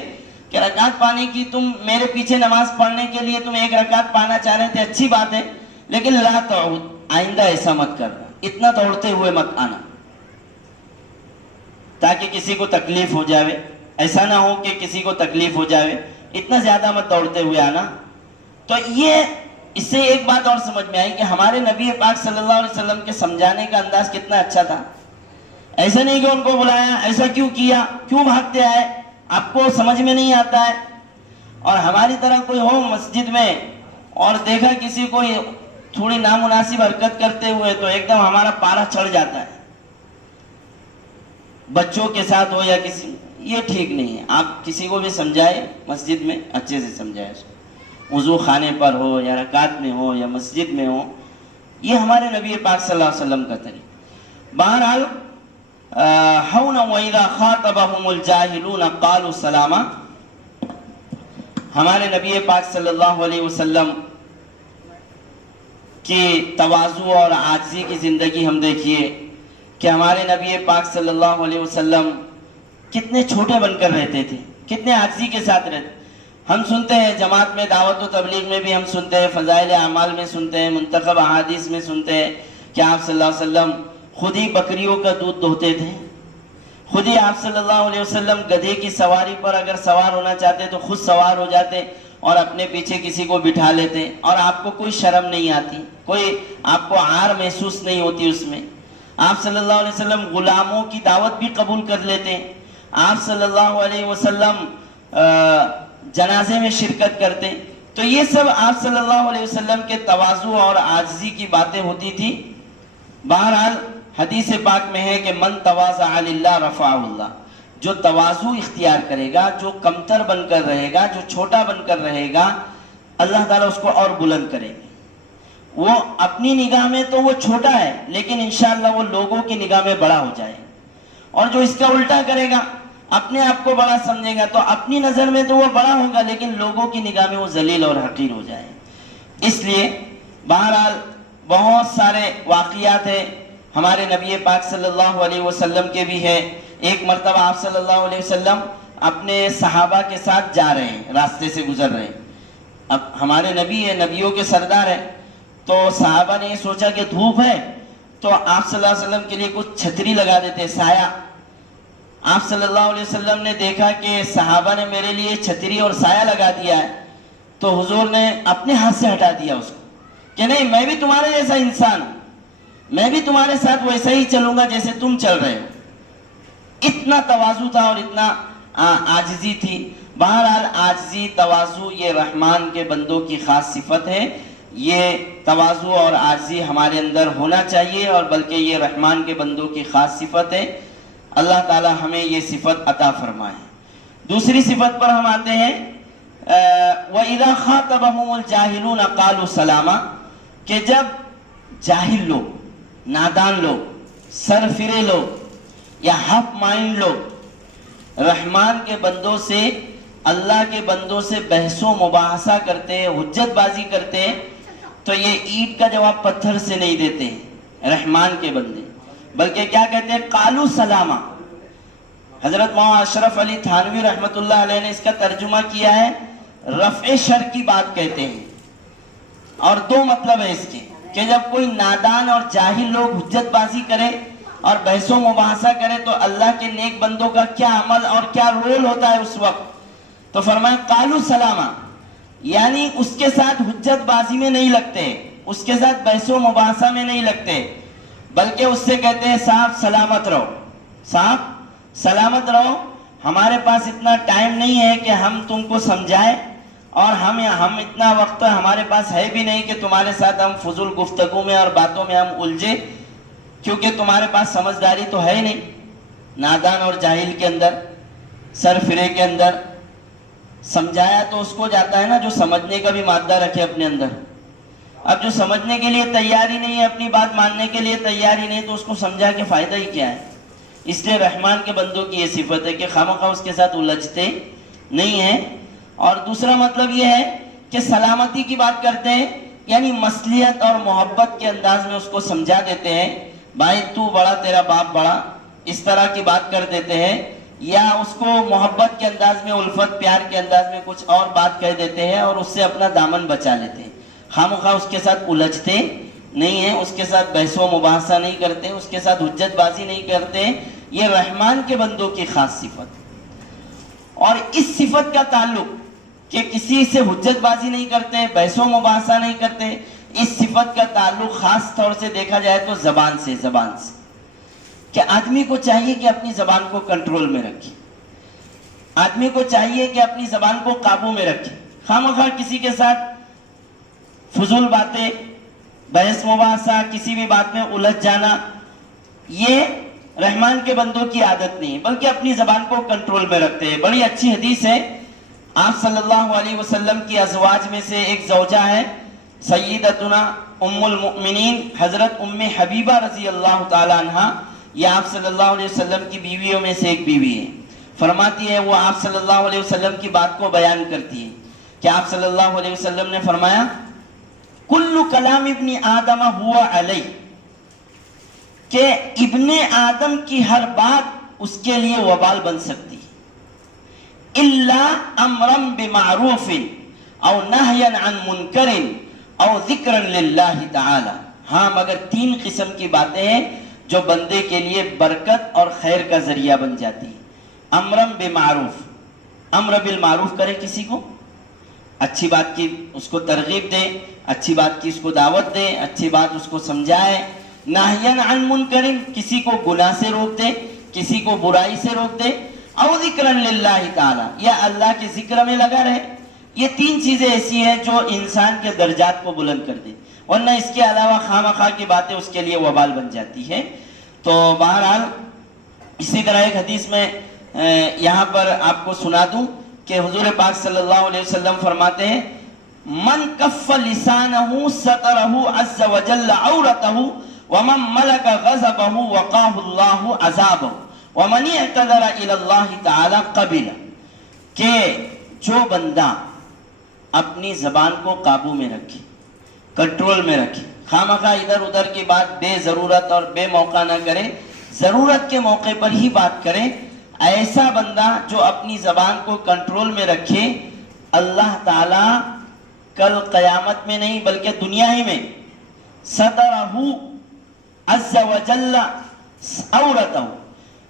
کہ رکعت پانے کی، تم میرے پیچھے نماز پڑھنے کے لیے تم ایک رکعت پانا چاہ رہے تھے، اچھی بات ہے، لیکن لا تعود، آئندہ ایسا مت کرنا، اتنا دوڑتے ہوئے مت آنا تاکہ کسی کو تکلیف ہو جائے، ایسا نہ ہو کہ کسی کو تکلیف ہو جائے، اتنا زیادہ مت دوڑتے ہوئے آنا۔ تو یہ اس سے ایک بات اور سمجھ میں آئی کہ ہمارے نبی پاک صلی اللہ علیہ وسلم کے سمجھانے کا انداز کتنا اچھا تھا۔ ایسا نہیں کہ ان کو بلایا، ایسا کیوں کیا، کیوں بھاگتے آئے، آپ کو سمجھ میں نہیں آتا ہے؟ اور ہماری طرح کوئی ہو مسجد میں اور دیکھا کسی کو تھوڑی نامناسب حرکت کرتے ہوئے تو ایک دم ہمارا پارا چڑھ جاتا ہے، بچوں کے ساتھ ہو یا کسی، یہ ٹھیک نہیں ہے۔ آپ کسی کو بھی سمجھائے مسجد میں، اچھے سے سمجھائے، وضو خانے پر ہو یا رکعت میں ہو یا مسجد میں ہو، یہ ہمارے نبی پاک صلی اللہ علیہ وسلم کا طریقہ۔ بہرحال حونا وَإِذَا خَاطَبَهُمُ الْجَاهِلُونَ قَالُوا سَلَامًا، ہمارے نبی پاک صلی اللہ علیہ وسلم کی تواضع اور عاجزی کی زندگی ہم دیکھیے کہ ہمارے نبی پاک صلی اللہ علیہ وسلم کتنے چھوٹے بن کر رہتے تھے، کتنے عاجزی کے ساتھ رہتے۔ ہم سنتے ہیں جماعت میں، دعوت و تبلیغ میں بھی ہم سنتے ہیں، فضائل اعمال میں سنتے ہیں، منتخب احادیث میں سنتے ہیں کہ آپ صلی اللہ علیہ وسلم خود ہی بکریوں کا دودھ دوہتے تھے، خود ہی آپ صلی اللہ علیہ وسلم گدھے کی سواری پر اگر سوار ہونا چاہتے تو خود سوار ہو جاتے اور اپنے پیچھے کسی کو بٹھا لیتے، اور آپ کو کوئی شرم نہیں آتی، کوئی آپ کو عار محسوس نہیں ہوتی اس میں۔ آپ صلی اللہ علیہ وسلم غلاموں کی دعوت بھی قبول کر لیتے، آپ صلی اللہ علیہ وسلم جنازے میں شرکت کرتے۔ تو یہ سب آپ صلی اللہ علیہ وسلم کے تواضع اور عاجزی کی باتیں ہوتی تھی۔ بہرحال حدیث پاک میں ہے کہ من تواضع للہ رفعہ اللہ، جو تواضع اختیار کرے گا، جو کمتر بن کر رہے گا، جو چھوٹا بن کر رہے گا، اللہ تعالیٰ اس کو اور بلند کرے گا۔ وہ اپنی نگاہ میں تو وہ چھوٹا ہے، لیکن انشاءاللہ وہ لوگوں کی نگاہ میں بڑا ہو جائے، اور جو اس کا الٹا کرے گا، اپنے آپ کو بڑا سمجھے گا، تو اپنی نظر میں تو وہ بڑا ہوگا، لیکن لوگوں کی نگاہ میں وہ ذلیل اور حقیر ہو جائے۔ اس لیے بہرحال بہت سارے واقعات ہیں ہمارے نبی پاک صلی اللہ علیہ وسلم کے بھی ہے۔ ایک مرتبہ آپ صلی اللہ علیہ وسلم اپنے صحابہ کے ساتھ جا رہے ہیں، راستے سے گزر رہے ہیں۔ اب ہمارے نبی ہے، نبیوں کے سردار ہے، تو صحابہ نے یہ سوچا کہ دھوپ ہے تو آپ صلی اللہ علیہ وسلم کے لیے کچھ چھتری لگا دیتے، سایہ۔ آپ صلی اللہ علیہ وسلم نے دیکھا کہ صحابہ نے میرے لیے چھتری اور سایہ لگا دیا ہے، تو حضور نے اپنے ہاتھ سے ہٹا دیا اس کو کہ نہیں، میں بھی تمہارے جیسا انسان ہوں، میں بھی تمہارے ساتھ ویسا ہی چلوں گا جیسے تم چل رہے ہو۔ اتنا تواضع تھا اور اتنا عاجزی تھی۔ بہرحال عاجزی، تواضع یہ رحمان کے بندوں کی خاص صفت ہے۔ یہ تواضع اور عاجزی ہمارے اندر ہونا چاہیے، اور بلکہ یہ رحمان کے بندوں کی خاص صفت ہے۔ اللہ تعالی ہمیں یہ صفت عطا فرمائے۔ دوسری صفت پر ہم آتے ہیں، وَإِذَا خَاطَبَهُمُ الْجَاهِلُونَ قَالُوا سَلَامًا، کہ جب جاہل لوگ، نادان لوگ، سرفرے لوگ یا ہاف مائنڈ لوگ رحمان کے بندوں سے، اللہ کے بندوں سے بحث و مباحثہ کرتے ہیں، حجت بازی کرتے ہیں، تو یہ اینٹ کا جواب پتھر سے نہیں دیتے ہیں رحمان کے بندے، بلکہ کیا کہتے ہیں؟ قالوا سلاما۔ حضرت مولانا اشرف علی تھانوی رحمۃ اللہ علیہ نے اس کا ترجمہ کیا ہے، رفع شر کی بات کہتے ہیں۔ اور دو مطلب ہے اس کے، کہ جب کوئی نادان اور جاہل لوگ حجت بازی کرے اور بحث و مباحثہ کرے تو اللہ کے نیک بندوں کا کیا عمل اور کیا رول ہوتا ہے اس وقت، تو فرمایا قالوا سلاما، یعنی اس کے ساتھ حجت بازی میں نہیں لگتے، اس کے ساتھ بحث و مباحثہ میں نہیں لگتے، بلکہ اس سے کہتے ہیں صاحب سلامت رہو، صاحب سلامت رہو، ہمارے پاس اتنا ٹائم نہیں ہے کہ ہم تم کو سمجھائیں اور ہم اتنا وقت ہمارے پاس ہے بھی نہیں کہ تمہارے ساتھ ہم فضول گفتگو میں اور باتوں میں ہم الجھے، کیونکہ تمہارے پاس سمجھداری تو ہے نہیں. نادان اور جاہل کے اندر، سر فرے کے اندر سمجھایا تو اس کو جاتا ہے نا جو سمجھنے کا بھی مادہ رکھے اپنے اندر. اب جو سمجھنے کے لیے تیار ہی نہیں ہے، اپنی بات ماننے کے لیے تیار ہی نہیں، تو اس کو سمجھا کے فائدہ ہی کیا ہے؟ اس لیے رحمان کے بندوں کی یہ صفت ہے کہ خامخواہ اس کے ساتھ الجھتے نہیں ہیں. اور دوسرا مطلب یہ ہے کہ سلامتی کی بات کرتے ہیں، یعنی مصلحت اور محبت کے انداز میں اس کو سمجھا دیتے ہیں. بھائی تو بڑا، تیرا باپ بڑا، اس طرح کی بات کر دیتے ہیں، یا اس کو محبت کے انداز میں، الفت پیار کے انداز میں کچھ اور بات کہہ دیتے ہیں اور اس سے اپنا دامن بچا لیتے ہیں. خامخواہ اس کے ساتھ الجھتے نہیں ہیں، اس کے ساتھ بحث و مباحثہ نہیں کرتے، اس کے ساتھ حجت بازی نہیں کرتے. یہ رحمان کے بندوں کی خاص صفت. اور اس صفت کا تعلق کہ کسی سے حجت بازی نہیں کرتے، بحث و مباحثہ نہیں کرتے، اس صفت کا تعلق خاص طور سے دیکھا جائے تو زبان سے کہ آدمی کو چاہیے کہ اپنی زبان کو کنٹرول میں رکھے، آدمی کو چاہیے کہ اپنی زبان کو قابو میں رکھے. خامخواہ کسی کے ساتھ فضول باتیں، بحث مباحثہ، کسی بھی بات میں الجھ جانا، یہ رحمان کے بندوں کی عادت نہیں، بلکہ اپنی زبان کو کنٹرول میں رکھتے ہیں. بڑی اچھی حدیث ہے، آپ صلی اللہ علیہ وسلم کی ازواج میں سے ایک زوجہ ہے سیدتنا ام المؤمنین حضرت ام حبیبہ رضی اللہ تعالی عنہ. یہ آپ صلی اللہ علیہ وسلم کی بیویوں میں سے ایک بیوی ہے. فرماتی ہے، وہ آپ صلی اللہ علیہ وسلم کی بات کو بیان کرتی ہے کہ آپ صلی اللہ علیہ وسلم نے فرمایا، کل کلام ابن آدم ہوا علی، کہ ابن آدم کی ہر بات اس کے لیے وبال بن سکتی ہے، الا امرا بمعروف او نہیا عن منکر او ذکرا للہ تعالی. ہاں، مگر 3 قسم کی باتیں ہیں جو بندے کے لیے برکت اور خیر کا ذریعہ بن جاتی ہے. امرم بمعروف، امر بالمعروف کرے، کسی کو اچھی بات کی اس کو ترغیب دے، اچھی بات کی اس کو دعوت دے، اچھی بات اس کو سمجھائے. نہین عن منکر، کسی کو گناہ سے روک دے، کسی کو برائی سے روک دے. او ذکرا للہ تعالی، یا اللہ کے ذکر میں لگا رہے. یہ 3 چیزیں ایسی ہیں جو انسان کے درجات کو بلند کر دے، ورنہ اس کے علاوہ خامخواہ کی باتیں اس کے لیے وبال بن جاتی ہے. تو بہرحال اسی طرح ایک حدیث میں یہاں پر آپ کو سنا دوں کہ حضور پاک صلی اللہ علیہ وسلم فرماتے ہیں، من کف لسانہ سترہ عز وجل عورتہ ومن ملک غضبہ وقاہ اللہ عذابہ ومن اعتذر الی اللہ تعالی قبل. کہ جو بندہ اپنی زبان کو قابو میں رکھے، کنٹرول میں رکھے، خامخواہ ادھر ادھر کی بات بے ضرورت اور بے موقع نہ کرے، ضرورت کے موقع پر ہی بات کرے، ایسا بندہ جو اپنی زبان کو کنٹرول میں رکھے، اللہ تعالیٰ کل قیامت میں نہیں بلکہ دنیا ہی میں سترہ عز وجل عورتہ،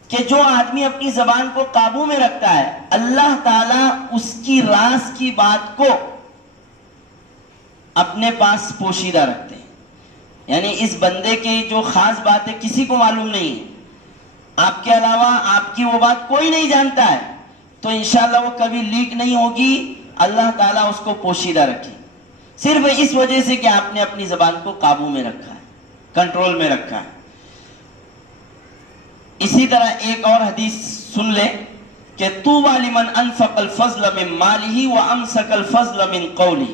کہ جو آدمی اپنی زبان کو قابو میں رکھتا ہے، اللہ تعالیٰ اس کی راز کی بات کو اپنے پاس پوشیدہ رکھتے ہیں. یعنی اس بندے کی جو خاص بات ہے کسی کو معلوم نہیں ہے، آپ کے علاوہ آپ کی وہ بات کوئی نہیں جانتا ہے، تو انشاءاللہ وہ کبھی لیک نہیں ہوگی. اللہ تعالیٰ اس کو پوشیدہ رکھے، صرف اس وجہ سے کہ آپ نے اپنی زبان کو قابو میں رکھا ہے، کنٹرول میں رکھا ہے. اسی طرح ایک اور حدیث سن لے کہ طوبی لمن انفق الفضل من مالہ وامسک الفضل من قولہ،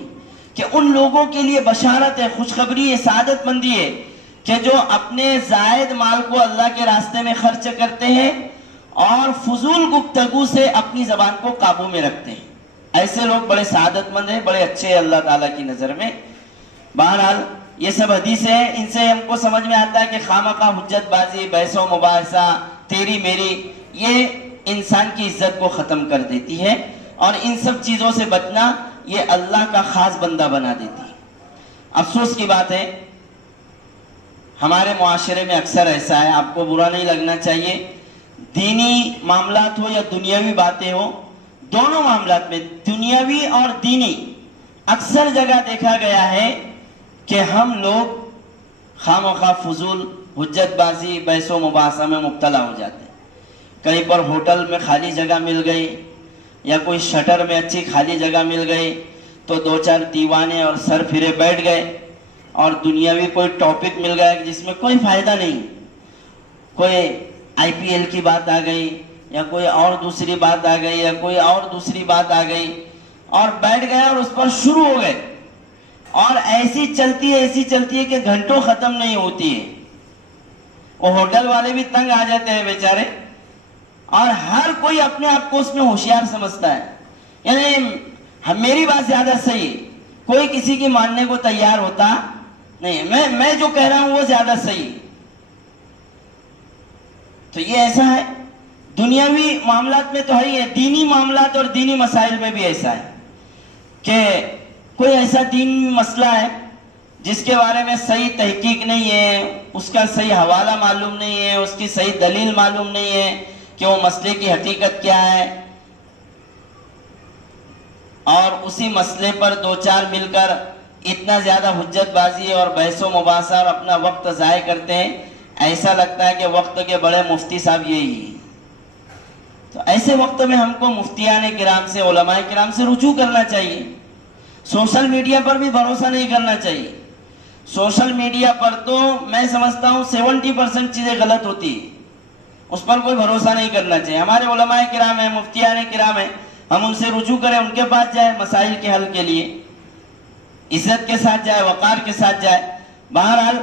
کہ ان لوگوں کے لیے بشارت ہے، خوشخبری ہے، سعادت مندی ہے کہ جو اپنے زائد مال کو اللہ کے راستے میں خرچ کرتے ہیں اور فضول گفتگو سے اپنی زبان کو قابو میں رکھتے ہیں. ایسے لوگ بڑے سعادت مند ہیں، بڑے اچھے ہیں اللہ تعالیٰ کی نظر میں. بہرحال یہ سب حدیثیں ہیں، ان سے ہم کو سمجھ میں آتا ہے کہ خامخواہ حجت بازی، بحث و مباحثہ، تیری میری، یہ انسان کی عزت کو ختم کر دیتی ہے، اور ان سب چیزوں سے بچنا یہ اللہ کا خاص بندہ بنا دیتی ہے. افسوس کی بات ہے ہمارے معاشرے میں اکثر ایسا ہے، آپ کو برا نہیں لگنا چاہیے، دینی معاملات ہو یا دنیاوی باتیں ہو، دونوں معاملات میں دنیاوی اور دینی اکثر جگہ دیکھا گیا ہے کہ ہم لوگ خام و خواہ فضول حجت بازی، بحث و مباحثہ میں مبتلا ہو جاتے ہیں. کہیں پر ہوٹل میں خالی جگہ مل گئی، یا کوئی شٹر میں اچھی خالی جگہ مل گئی، تو دو چار دیوانے اور سر پھرے بیٹھ گئے اور دنیاوی کوئی ٹاپک مل گیا جس میں کوئی فائدہ نہیں، کوئی آئی پی ایل کی بات آ گئی یا کوئی اور دوسری بات آ گئی یا کوئی اور دوسری بات آ گئی اور بیٹھ گئے اور اس پر شروع ہو گئے، اور ایسی چلتی ہے کہ گھنٹوں ختم نہیں ہوتی ہے۔ وہ ہوٹل والے بھی تنگ آ جاتے ہیں بیچارے، اور ہر کوئی اپنے آپ کو اس میں ہوشیار سمجھتا ہے، یعنی میری بات زیادہ صحیح، کوئی کسی کی ماننے کو تیار ہوتا نہیں، میں جو کہہ رہا ہوں وہ زیادہ صحیح۔ تو یہ ایسا ہے، دنیاوی معاملات میں تو ہے ہی ہے، دینی معاملات اور دینی مسائل میں بھی ایسا ہے کہ کوئی ایسا دینی مسئلہ ہے جس کے بارے میں صحیح تحقیق نہیں ہے، اس کا صحیح حوالہ معلوم نہیں ہے، اس کی صحیح دلیل معلوم نہیں ہے کہ وہ مسئلے کی حقیقت کیا ہے، اور اسی مسئلے پر دو چار مل کر اتنا زیادہ حجت بازی اور بحث و مباحثہ اور اپنا وقت ضائع کرتے ہیں، ایسا لگتا ہے کہ وقت کے بڑے مفتی صاحب یہی ہیں۔ تو ایسے وقت میں ہم کو مفتیان کرام سے، علماء کرام سے رجوع کرنا چاہیے۔ سوشل میڈیا پر بھی بھروسہ نہیں کرنا چاہیے۔ سوشل میڈیا پر تو میں سمجھتا ہوں 70% چیزیں غلط ہوتی ہیں، اس پر کوئی بھروسہ نہیں کرنا چاہیے۔ ہمارے علماء کرام ہیں، مفتیان کرام ہیں، ہم ان سے رجوع کریں، ان کے پاس جائیں مسائل کے حل کے لیے، عزت کے ساتھ جائے، وقار کے ساتھ جائے۔ بہرحال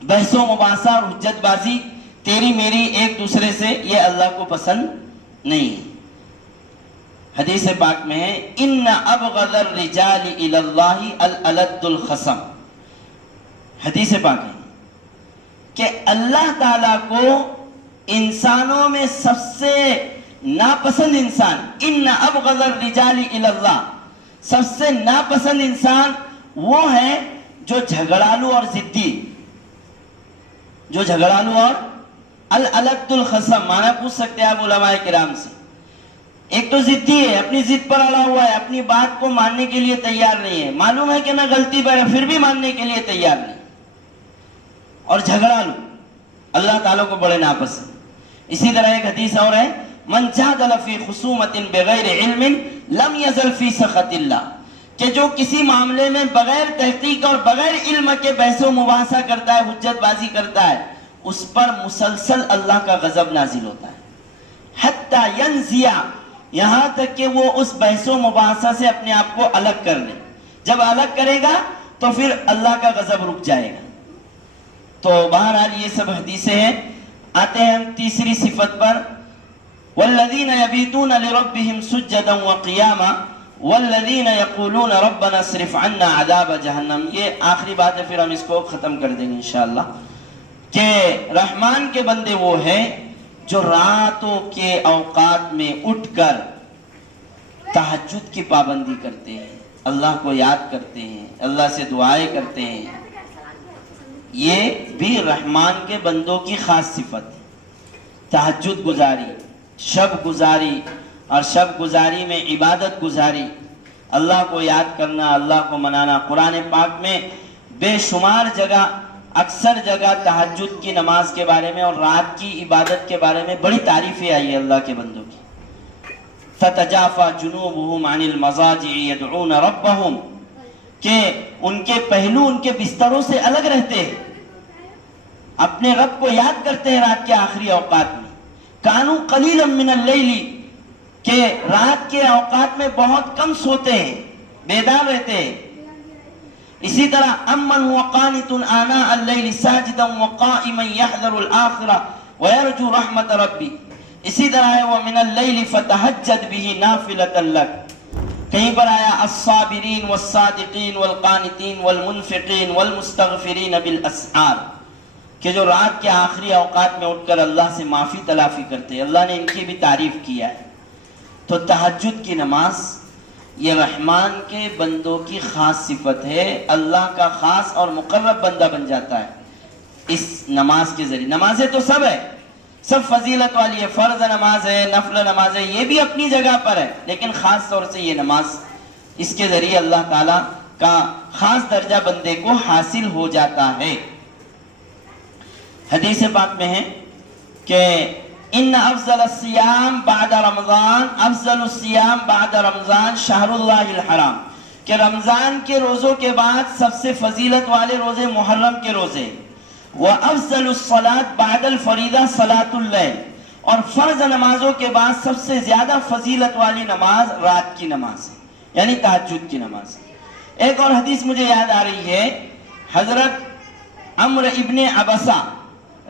بحث و مباحثہ اور حجت بازی تیری میری ایک دوسرے سے، یہ اللہ کو پسند نہیں ہے۔ حدیث پاک میں ہے ان ابغض الرجال الی اللہ الالد الخصم، حدیث پاک ہے کہ اللہ تعالیٰ کو انسانوں میں سب سے ناپسند انسان، ان ابغض الرجال الی اللہ، سب سے ناپسند انسان وہ ہے جو جھگڑالو اور ضدی، جو جھگڑالو اور الالد الخصم، معنی پوچھ سکتے ہیں آپ علماء کرام سے۔ ایک تو ضدی ہے، اپنی ضد پر اڑا ہوا ہے، اپنی بات کو ماننے کے لیے تیار نہیں ہے، معلوم ہے کہ میں غلطی پر ہے پھر بھی ماننے کے لیے تیار نہیں، اور جھگڑالو اللہ تعالیٰ کو بڑے ناپسند۔ اسی طرح ایک حدیث اور ہے من جادل فی خصومت بغیر علم لم یزل فی سخط اللہ، کہ جو کسی معاملے میں بغیر تحقیق اور بغیر علم کے بحث و مباحثہ کرتا ہے، حجت بازی کرتا ہے، اس پر مسلسل اللہ کا غضب نازل ہوتا ہے، حتی ینزیع، یہاں تک کہ وہ اس بحث و مباحثہ سے اپنے آپ کو الگ کر لے۔ جب الگ کرے گا تو پھر اللہ کا غضب رک جائے گا۔ تو بہرحال یہ سب حدیثیں ہیں۔ آتے ہیں ہم تیسری صفت پر، والذین یبیتون لربہم سجدا وقیاما والذین یقولون ربنا اصرف عنا عذاب جہنم۔ یہ آخری بات ہے، پھر ہم اس کو ختم کر دیں گے انشاءاللہ، کہ رحمان کے بندے وہ ہیں جو راتوں کے اوقات میں اٹھ کر تہجد کی پابندی کرتے ہیں، اللہ کو یاد کرتے ہیں، اللہ سے دعائیں کرتے ہیں۔ یہ بھی رحمان کے بندوں کی خاص صفت ہے، تہجد گزاری، شب گزاری، اور شب گزاری میں عبادت گزاری، اللہ کو یاد کرنا، اللہ کو منانا۔ قرآن پاک میں بے شمار جگہ، اکثر جگہ تہجد کی نماز کے بارے میں اور رات کی عبادت کے بارے میں بڑی تعریفیں آئی ہے اللہ کے بندوں کی۔ تتجافى جنوبهم عن المضاجع يدعون ربهم، کہ ان کے پہلو ان کے بستروں سے الگ رہتے ہیں، اپنے رب کو یاد کرتے ہیں رات کے آخری اوقات میں۔ كانوا قليلا من الليل، کہ رات کے اوقات میں بہت کم سوتے ہیں، بیدار رہتے ہیں۔ اسی طرح امن هو قانت آناء الليل ساجدا وقائما يحذر الآخرة ويرجو رحمة ربي۔ اسی طرح ہے ومن الليل فتهجد به نافلة لك۔ کہیں پر آیا الصابرین والصادقین والقانتین والمنفقین والمستغفرین بالاسحار، کہ جو رات کے آخری اوقات میں اٹھ کر اللہ سے معافی تلافی کرتے ہیں، اللہ نے ان کی بھی تعریف کیا ہے۔ تو تہجد کی نماز یہ رحمان کے بندوں کی خاص صفت ہے، اللہ کا خاص اور مقرب بندہ بن جاتا ہے اس نماز کے ذریعے۔ نمازیں تو سب ہے، سب فضیلت والی ہے، فرض نماز ہے، نفل نماز ہے، یہ بھی اپنی جگہ پر ہے، لیکن خاص طور سے یہ نماز، اس کے ذریعے اللہ تعالیٰ کا خاص درجہ بندے کو حاصل ہو جاتا ہے۔ حدیث پاک میں ہے کہ ان افضل الصیام بعد رمضان، افضل الصیام بعد رمضان شہر اللہ الحرام، کہ رمضان کے روزوں کے بعد سب سے فضیلت والے روزے محرم کے روزے، وَأَفْضَلُ الصَّلَاةِ بَعْدَ الْفَرِيضَةِ صَلَاةُ اللَّيْلِ، اور فرض نمازوں کے بعد سب سے زیادہ فضیلت والی نماز رات کی نماز ہے، یعنی تہجد کی نماز۔ ایک اور حدیث مجھے یاد آ رہی ہے، حضرت عمرو ابن عبسہ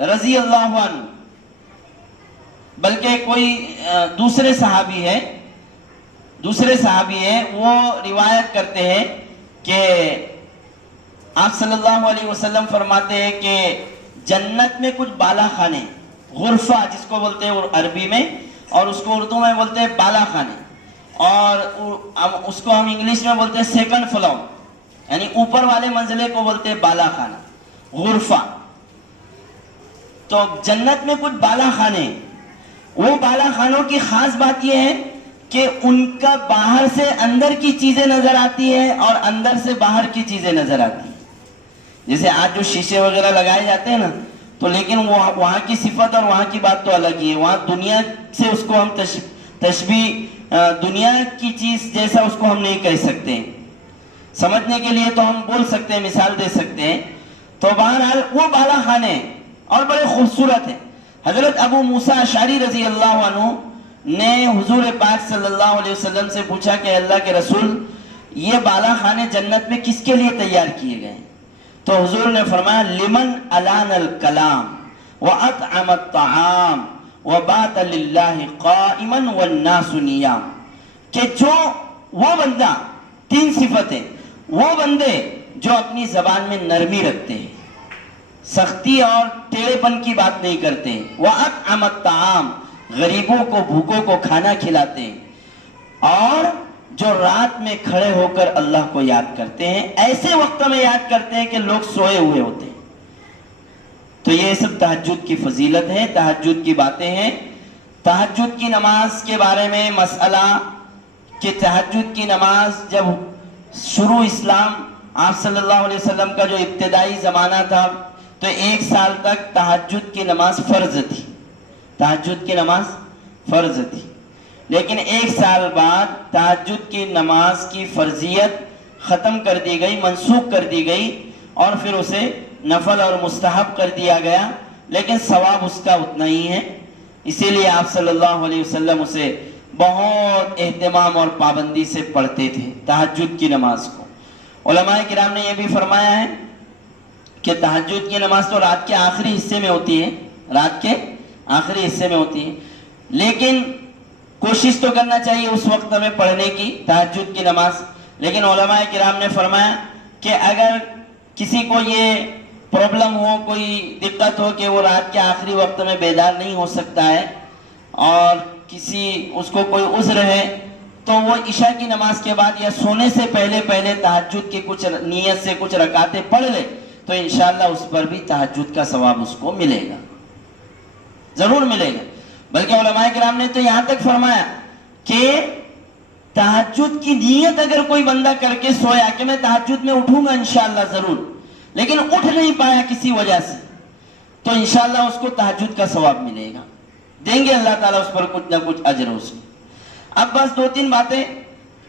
رضی اللہ عنہ، بلکہ کوئی دوسرے صحابی ہے، وہ روایت کرتے ہیں کہ آپ صلی اللہ علیہ وسلم فرماتے ہیں کہ جنت میں کچھ بالا خانے، غرفہ جس کو بولتے ہیں عربی میں، اور اس کو اردو میں بولتے ہیں بالا خانے، اور اس کو ہم انگلش میں بولتے ہیں سیکنڈ فلور، یعنی اوپر والے منزلے کو بولتے ہیں بالا خانہ، غرفہ۔ تو جنت میں کچھ بالا خانے، وہ بالا خانوں کی خاص بات یہ ہے کہ ان کا باہر سے اندر کی چیزیں نظر آتی ہے اور اندر سے باہر کی چیزیں نظر آتی ہیں۔ جیسے آج جو شیشے وغیرہ لگائے جاتے ہیں نا، تو لیکن وہاں کی صفت اور وہاں کی بات تو الگ ہی ہے۔ وہاں دنیا سے اس کو ہم تشبیہ، دنیا کی چیز جیسا اس کو ہم نہیں کہہ سکتے ہیں، سمجھنے کے لیے تو ہم بول سکتے ہیں، مثال دے سکتے ہیں۔ تو بہرحال وہ بالا خانے اور بڑے خوبصورت ہیں۔ حضرت ابو موسیٰ اشعری رضی اللہ عنہ نے حضور پاک صلی اللہ علیہ وسلم سے پوچھا کہ اللہ کے رسول، یہ بالا خانے جنت میں کس کے لیے تیار کیے گئے ہیں؟ تو حضور نے فرمایا لمن الان الکلام واطعم الطعام وبات للہ قائما والناس نیام، کہ جو وہ بندہ، تین صفتیں، وہ بندے جو اپنی زبان میں نرمی رکھتے ہیں، سختی اور ٹیڑے پن کی بات نہیں کرتے ہیں، وَأَطْعَمَ الطَّعَامِ، غریبوں کو بھوکوں کو کھانا کھلاتے ہیں، اور جو رات میں کھڑے ہو کر اللہ کو یاد کرتے ہیں، ایسے وقت میں یاد کرتے ہیں کہ لوگ سوئے ہوئے ہوتے ہیں۔ تو یہ سب تہجد کی فضیلت ہے، تہجد کی باتیں ہیں۔ تہجد کی نماز کے بارے میں مسئلہ کہ تہجد کی نماز جب شروع اسلام، آپ صلی اللہ علیہ وسلم کا جو ابتدائی زمانہ تھا، تو 1 سال تک تہجد کی نماز فرض تھی، تہجد کی نماز فرض تھی، لیکن 1 سال بعد تہجد کی نماز کی فرضیت ختم کر دی گئی، منسوخ کر دی گئی، اور پھر اسے نفل اور مستحب کر دیا گیا، لیکن ثواب اس کا اتنا ہی ہے۔ اسی لیے آپ صلی اللہ علیہ وسلم اسے بہت اہتمام اور پابندی سے پڑھتے تھے، تہجد کی نماز کو۔ علماء کرام نے یہ بھی فرمایا ہے کہ تہجد کی نماز تو رات کے آخری حصے میں ہوتی ہے، رات کے آخری حصے میں ہوتی ہے، لیکن کوشش تو کرنا چاہیے اس وقت میں پڑھنے کی تہجد کی نماز۔ لیکن علماء کرام نے فرمایا کہ اگر کسی کو یہ پرابلم ہو، کوئی دقت ہو کہ وہ رات کے آخری وقت میں بیدار نہیں ہو سکتا ہے، اور اس کو کوئی عذر ہے، تو وہ عشاء کی نماز کے بعد یا سونے سے پہلے تہجد کی کچھ نیت سے کچھ رکعتیں پڑھ لے، تو انشاءاللہ اس پر بھی تہجد کا ثواب اس کو ملے گا، ضرور ملے گا۔ بلکہ علماء کرام نے تو یہاں تک فرمایا کہ تہجد کی نیت اگر کوئی بندہ کر کے سویا کہ میں تہجد میں اٹھوں گا انشاءاللہ ضرور، لیکن اٹھ نہیں پایا کسی وجہ سے، تو انشاءاللہ اس کو تہجد کا ثواب ملے گا، دیں گے اللہ تعالیٰ اس پر کچھ نہ کچھ اجر اس کو۔ اب بس 2-3 باتیں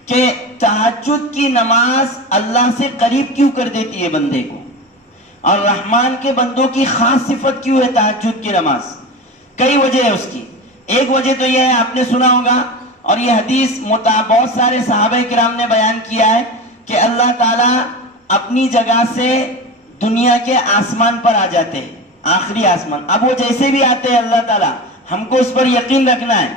کہ تہجد کی نماز اللہ سے قریب کیوں کر دیتی ہے بندے کو، اور رحمان کے بندوں کی خاص صفت کیوں ہے تہجد کی نماز؟ کئی وجہ ہے اس کی۔ ایک وجہ تو یہ ہے، آپ نے سنا ہوگا، اور یہ حدیث بہت سارے صحابہ کرام نے بیان کیا ہے کہ اللہ تعالیٰ اپنی جگہ سے دنیا کے آسمان پر آ جاتے ہیں، آخری آسمان۔ اب وہ جیسے بھی آتے ہیں اللہ تعالیٰ، ہم کو اس پر یقین رکھنا ہے،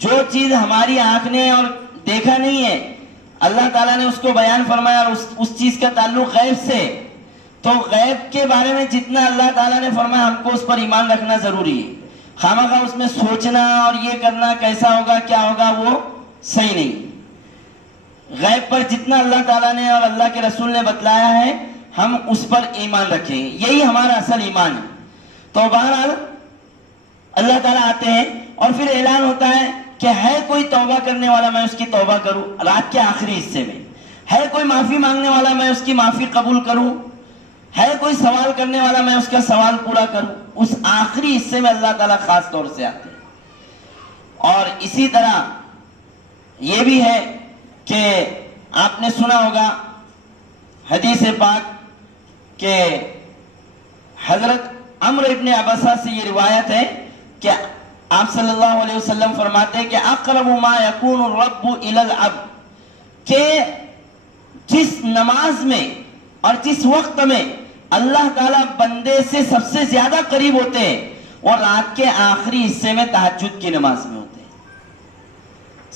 جو چیز ہماری آنکھ نے اور دیکھا نہیں ہے، اللہ تعالیٰ نے اس کو بیان فرمایا، اور اس چیز کا تعلق غیب سے، تو غیب کے بارے میں جتنا اللہ تعالیٰ نے فرمایا ہم کو اس پر ایمان رکھنا ضروری ہے۔ خامخواہ اس میں سوچنا اور یہ کرنا کیسا ہوگا کیا ہوگا وہ صحیح نہیں۔ غیب پر جتنا اللہ تعالیٰ نے اور اللہ کے رسول نے بتلایا ہے ہم اس پر ایمان رکھیں، یہی ہمارا اصل ایمان ہے۔ تو بہرحال اللہ تعالیٰ آتے ہیں اور پھر اعلان ہوتا ہے کہ ہے کوئی توبہ کرنے والا میں اس کی توبہ کروں، رات کے آخری حصے میں ہے کوئی معافی مانگنے والا میں اس کی معافی قبول کروں، ہے کوئی سوال کرنے والا میں اس کا سوال پورا کروں۔ اس آخری حصے میں اللہ تعالیٰ خاص طور سے آتے ہیں۔ اور اسی طرح یہ بھی ہے کہ آپ نے سنا ہوگا حدیث پاک کہ حضرت عمرو ابن عبسہ سے یہ روایت ہے کہ آپ صلی اللہ علیہ وسلم فرماتے ہیں کہ اقرب ما یکون الرب الی العبد، کہ جس نماز میں اور جس وقت میں اللہ تعالیٰ بندے سے سب سے زیادہ قریب ہوتے ہیں وہ رات کے آخری حصے میں تہجد کی نماز میں ہوتے ہیں،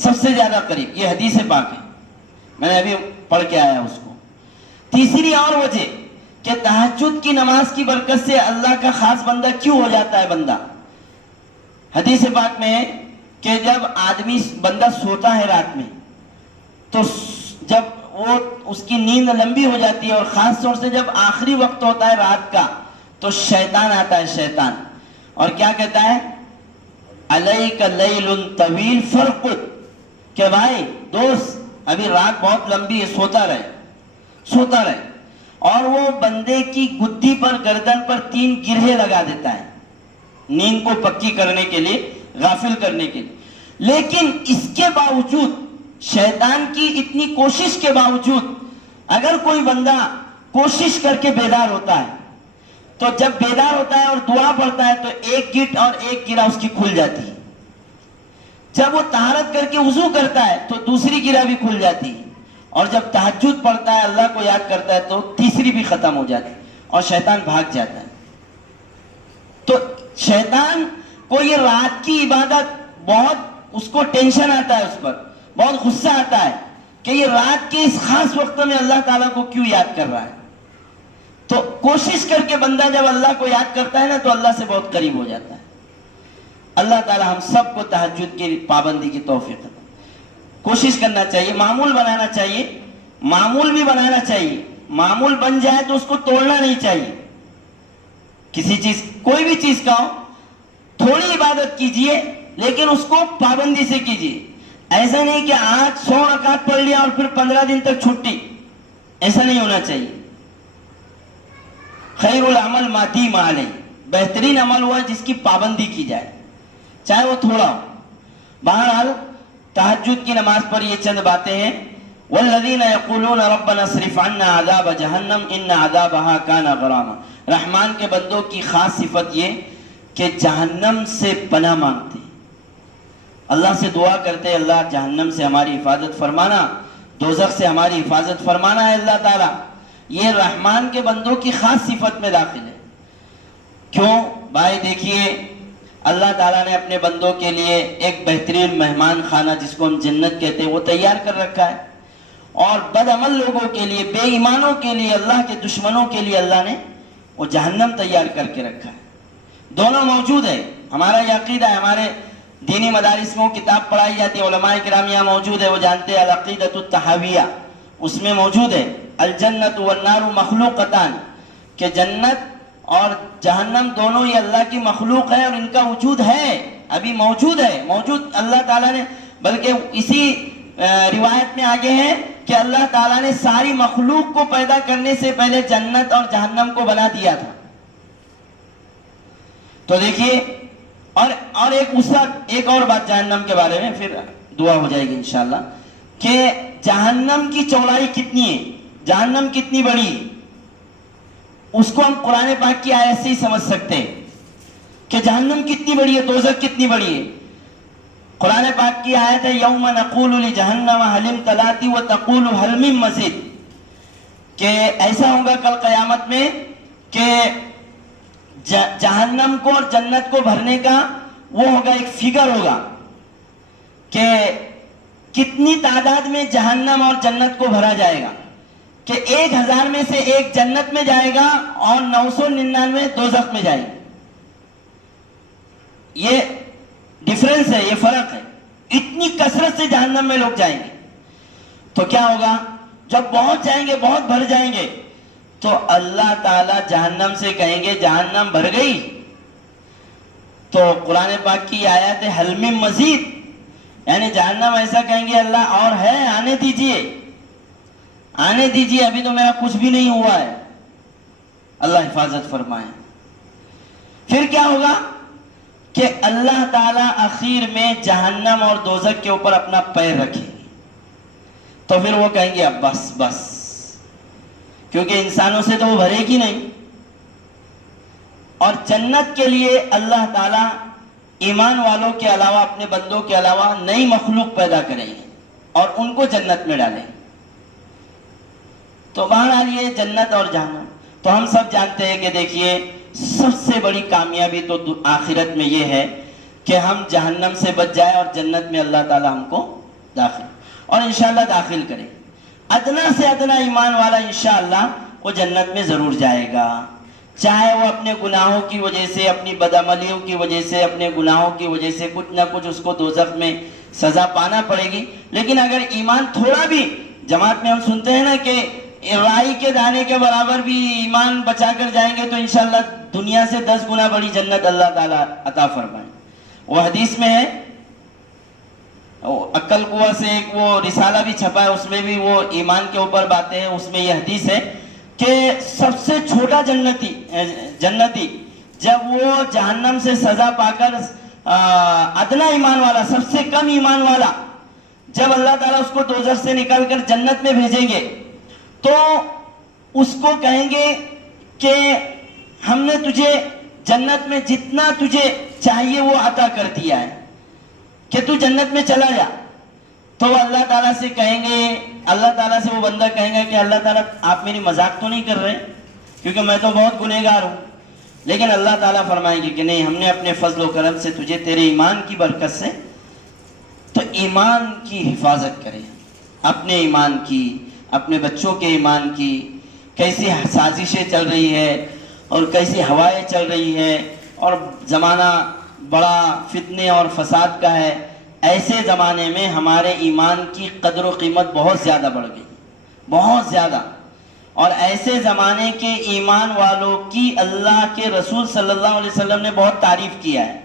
سب سے زیادہ قریب۔ یہ حدیث پاک ہے، میں نے ابھی پڑھ کے آیا اس کو۔ تیسری اور وجہ کہ تہجد کی نماز کی برکت سے اللہ کا خاص بندہ کیوں ہو جاتا ہے بندہ، حدیث پاک میں ہے کہ جب آدمی بندہ سوتا ہے رات میں تو جب وہ اس کی نیند لمبی ہو جاتی ہے، اور خاص طور سے جب آخری وقت ہوتا ہے رات کا تو شیطان آتا ہے، شیطان، اور کیا کہتا ہے، علیک لیل طویل فرقد، کہ بھائی دوست ابھی رات بہت لمبی ہے، سوتا رہے سوتا رہے، اور وہ بندے کی گدی پر گردن پر 3 گرہے لگا دیتا ہے نیند کو پکی کرنے کے لیے، غافل کرنے کے لیے۔ لیکن اس کے باوجود، شیطان کی اتنی کوشش کے باوجود، اگر کوئی بندہ کوشش کر کے بیدار ہوتا ہے تو جب بیدار ہوتا ہے اور دعا پڑھتا ہے تو ایک گٹ اور ایک گرہ اس کی کھل جاتی ہے، جب وہ طہارت کر کے وضو کرتا ہے تو دوسری گرہ بھی کھل جاتی ہے، اور جب تہجد پڑھتا ہے اللہ کو یاد کرتا ہے تو تیسری بھی ختم ہو جاتی ہے اور شیطان بھاگ جاتا ہے۔ تو شیطان کو یہ رات کی عبادت بہت، اس کو ٹینشن آتا ہے، اس پر بہت غصہ آتا ہے کہ یہ رات کے اس خاص وقت میں اللہ تعالیٰ کو کیوں یاد کر رہا ہے۔ تو کوشش کر کے بندہ جب اللہ کو یاد کرتا ہے نا تو اللہ سے بہت قریب ہو جاتا ہے۔ اللہ تعالیٰ ہم سب کو تہجد کی پابندی کی توفیق دے۔ کوشش کرنا چاہیے، معمول بنانا چاہیے، معمول بھی بنانا چاہیے، معمول بن جائے تو اس کو توڑنا نہیں چاہیے۔ کسی چیز، کوئی بھی چیز کا ہو، تھوڑی عبادت کیجئے لیکن اس کو پابندی سے کیجئے۔ ایسا نہیں کہ آج 100 رکعت پڑھ لیا اور پھر 15 دن تک چھٹی، ایسا نہیں ہونا چاہیے۔ خیر العمل ما دیم علیہ، بہترین عمل ہوا جس کی پابندی کی جائے، چاہے وہ تھوڑا ہو۔ بہرحال تہجد کی نماز پر یہ چند باتیں ہیں۔ والذین یقولون ربنا اصرف عنا عذاب جہنم ان عذابها کان غراما، رحمان کے بندوں کی خاص صفت یہ کہ جہنم سے پناہ مانگتے، اللہ سے دعا کرتے، اللہ جہنم سے ہماری حفاظت فرمانا، دوزخ سے ہماری حفاظت فرمانا ہے اللہ تعالیٰ۔ یہ رحمان کے بندوں کی خاص صفت میں داخل ہے۔ کیوں بھائی؟ دیکھیے اللہ تعالیٰ نے اپنے بندوں کے لیے ایک بہترین مہمان خانہ جس کو ہم جنت کہتے ہیں وہ تیار کر رکھا ہے، اور بد عمل لوگوں کے لیے، بے ایمانوں کے لیے، اللہ کے دشمنوں کے لیے اللہ نے وہ جہنم تیار کر کے رکھا ہے۔ دونوں موجود ہے۔ ہمارا یہ عقیدہ ہے، ہمارے دینی مدارس میں وہ کتاب پڑھائی جاتی ہے، علماء کرام یہاں موجود ہے، وہ جانتے ہیں، العقیدۃ الطحاویہ، اس میں موجود ہے الجنت والنار مخلوقتان، کہ جنت اور جہنم دونوں یہ اللہ کی مخلوق ہے اور ان کا وجود ہے، ابھی موجود ہے، موجود اللہ تعالیٰ نے، بلکہ اسی روایت میں آگے ہے کہ اللہ تعالیٰ نے ساری مخلوق کو پیدا کرنے سے پہلے جنت اور جہنم کو بنا دیا تھا۔ تو دیکھیے، اور ایک اور بات جہنم کے بارے میں، پھر دعا ہو جائے گی انشاءاللہ، کہ جہنم کی چوڑائی کتنی ہے، جہنم کتنی بڑی ہے، اس کو ہم قرآن پاک کی آیت سے ہی سمجھ سکتے ہیں کہ جہنم کتنی بڑی ہے، دوزخ کتنی بڑی ہے۔ قرآن پاک کی آیت ہے یوم نقول لجہنم حل امتلأت وتقول حل من مزید، کہ ایسا ہوگا کل قیامت میں کہ جہنم کو اور جنت کو بھرنے کا وہ ہوگا، ایک فگر ہوگا کہ کتنی تعداد میں جہنم اور جنت کو بھرا جائے گا، کہ 1000 میں سے 1 جنت میں جائے گا اور 999 دوزخ میں جائے گا۔ یہ ڈیفرنس ہے، یہ فرق ہے، اتنی کثرت سے جہنم میں لوگ جائیں گے۔ تو کیا ہوگا جب پہنچ جائیں گے، بہت بھر جائیں گے، تو اللہ تعالیٰ جہنم سے کہیں گے جہنم بھر گئی، تو قرآن پاک کی آیت ہے حل من مزید، یعنی جہنم ایسا کہیں گے اللہ اور ہے، آنے دیجئے آنے دیجئے، ابھی تو میرا کچھ بھی نہیں ہوا ہے، اللہ حفاظت فرمائے۔ پھر کیا ہوگا کہ اللہ تعالیٰ اخیر میں جہنم اور دوزخ کے اوپر اپنا پیر رکھیں گے، تو پھر وہ کہیں گے اب بس بس، کیونکہ انسانوں سے تو وہ بھرے گی نہیں. اور جنت کے لیے اللہ تعالیٰ ایمان والوں کے علاوہ، اپنے بندوں کے علاوہ نئی مخلوق پیدا کریں گے اور ان کو جنت میں ڈالیں. تو بہرحال یہ جنت اور جہنم تو ہم سب جانتے ہیں کہ دیکھیے سب سے بڑی کامیابی تو آخرت میں یہ ہے کہ ہم جہنم سے بچ جائیں اور جنت میں اللہ تعالیٰ ہم کو داخل اور انشاءاللہ داخل کرے. ادنا سے ادنا ایمان والا انشاءاللہ وہ جنت میں ضرور جائے گا، چاہے وہ اپنے گناہوں کی وجہ سے، اپنی بدعملیوں کی وجہ سے، اپنے گناہوں کی وجہ سے کچھ نہ کچھ اس کو دوزخ میں سزا پانا پڑے گی. لیکن اگر ایمان تھوڑا بھی، جماعت میں ہم سنتے ہیں نا کہ رائی کے دانے کے برابر بھی ایمان بچا کر جائیں گے تو انشاءاللہ دنیا سے 10 گنا بڑی جنت اللہ تعالیٰ عطا فرمائے. وہ حدیث میں ہے، عقل قوہ سے ایک وہ رسالہ بھی چھپا ہے، اس میں بھی وہ ایمان کے اوپر باتیں ہیں. اس میں یہ حدیث ہے کہ سب سے چھوٹا جنتی جب وہ جہنم سے سزا پا کر ادنا ایمان والا، سب سے کم ایمان والا، جب اللہ تعالیٰ اس کو دوزخ سے نکال کر جنت میں بھیجیں گے تو اس کو کہیں گے کہ ہم نے تجھے جنت میں جتنا تجھے چاہیے وہ عطا کر دیا ہے کہ تو جنت میں چلا جا. تو وہ اللہ تعالیٰ سے کہیں گے، اللہ تعالیٰ سے وہ بندہ کہیں گا کہ اللہ تعالیٰ آپ میری مذاق تو نہیں کر رہے، کیونکہ میں تو بہت گنہگار ہوں. لیکن اللہ تعالیٰ فرمائیں گے کہ نہیں، ہم نے اپنے فضل و کرم سے تجھے تیرے ایمان کی برکت سے، تو ایمان کی حفاظت کرے، اپنے ایمان کی، اپنے بچوں کے ایمان کی. کیسی سازشیں چل رہی ہے اور کیسی ہوائیں چل رہی ہے، اور زمانہ بڑا فتنے اور فساد کا ہے. ایسے زمانے میں ہمارے ایمان کی قدر و قیمت بہت زیادہ بڑھ گئی، بہت زیادہ. اور ایسے زمانے کے ایمان والوں کی اللہ کے رسول صلی اللہ علیہ وسلم نے بہت تعریف کیا ہے،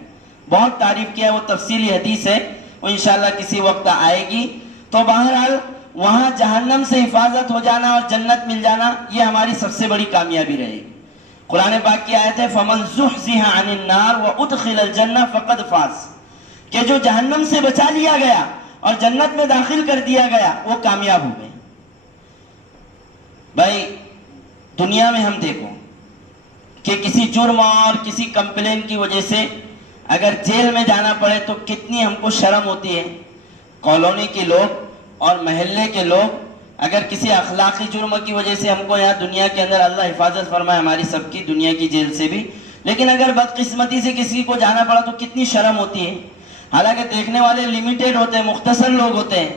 بہت تعریف کیا ہے. وہ تفصیلی حدیث ہے، وہ انشاءاللہ کسی وقت آئے گی. تو بہرحال وہاں جہنم سے حفاظت ہو جانا اور جنت مل جانا، یہ ہماری سب سے بڑی کامیابی رہے گی. قرآن پاک کی آیت ہے فَمَنْ زُحْزِحَ عَنِ النَّارِ وَأُدْخِلَ الْجَنَّةَ فَقَدْ فَازَ، کہ جو جہنم سے بچا لیا گیا اور جنت میں داخل کر دیا گیا وہ کامیاب ہو گئے. بھائی دنیا میں ہم دیکھو کہ کسی جرم اور کسی کمپلین کی وجہ سے اگر جیل میں جانا پڑے تو کتنی ہم کو شرم ہوتی ہے. کالونی کے لوگ اور محلے کے لوگ اگر کسی اخلاقی جرم کی وجہ سے ہم کو یہاں دنیا کے اندر اللہ حفاظت فرمائے ہماری سب کی، دنیا کی جیل سے بھی، لیکن اگر بدقسمتی سے کسی کو جانا پڑا تو کتنی شرم ہوتی ہے. حالانکہ دیکھنے والے لمیٹیڈ ہوتے ہیں، مختصر لوگ ہوتے ہیں.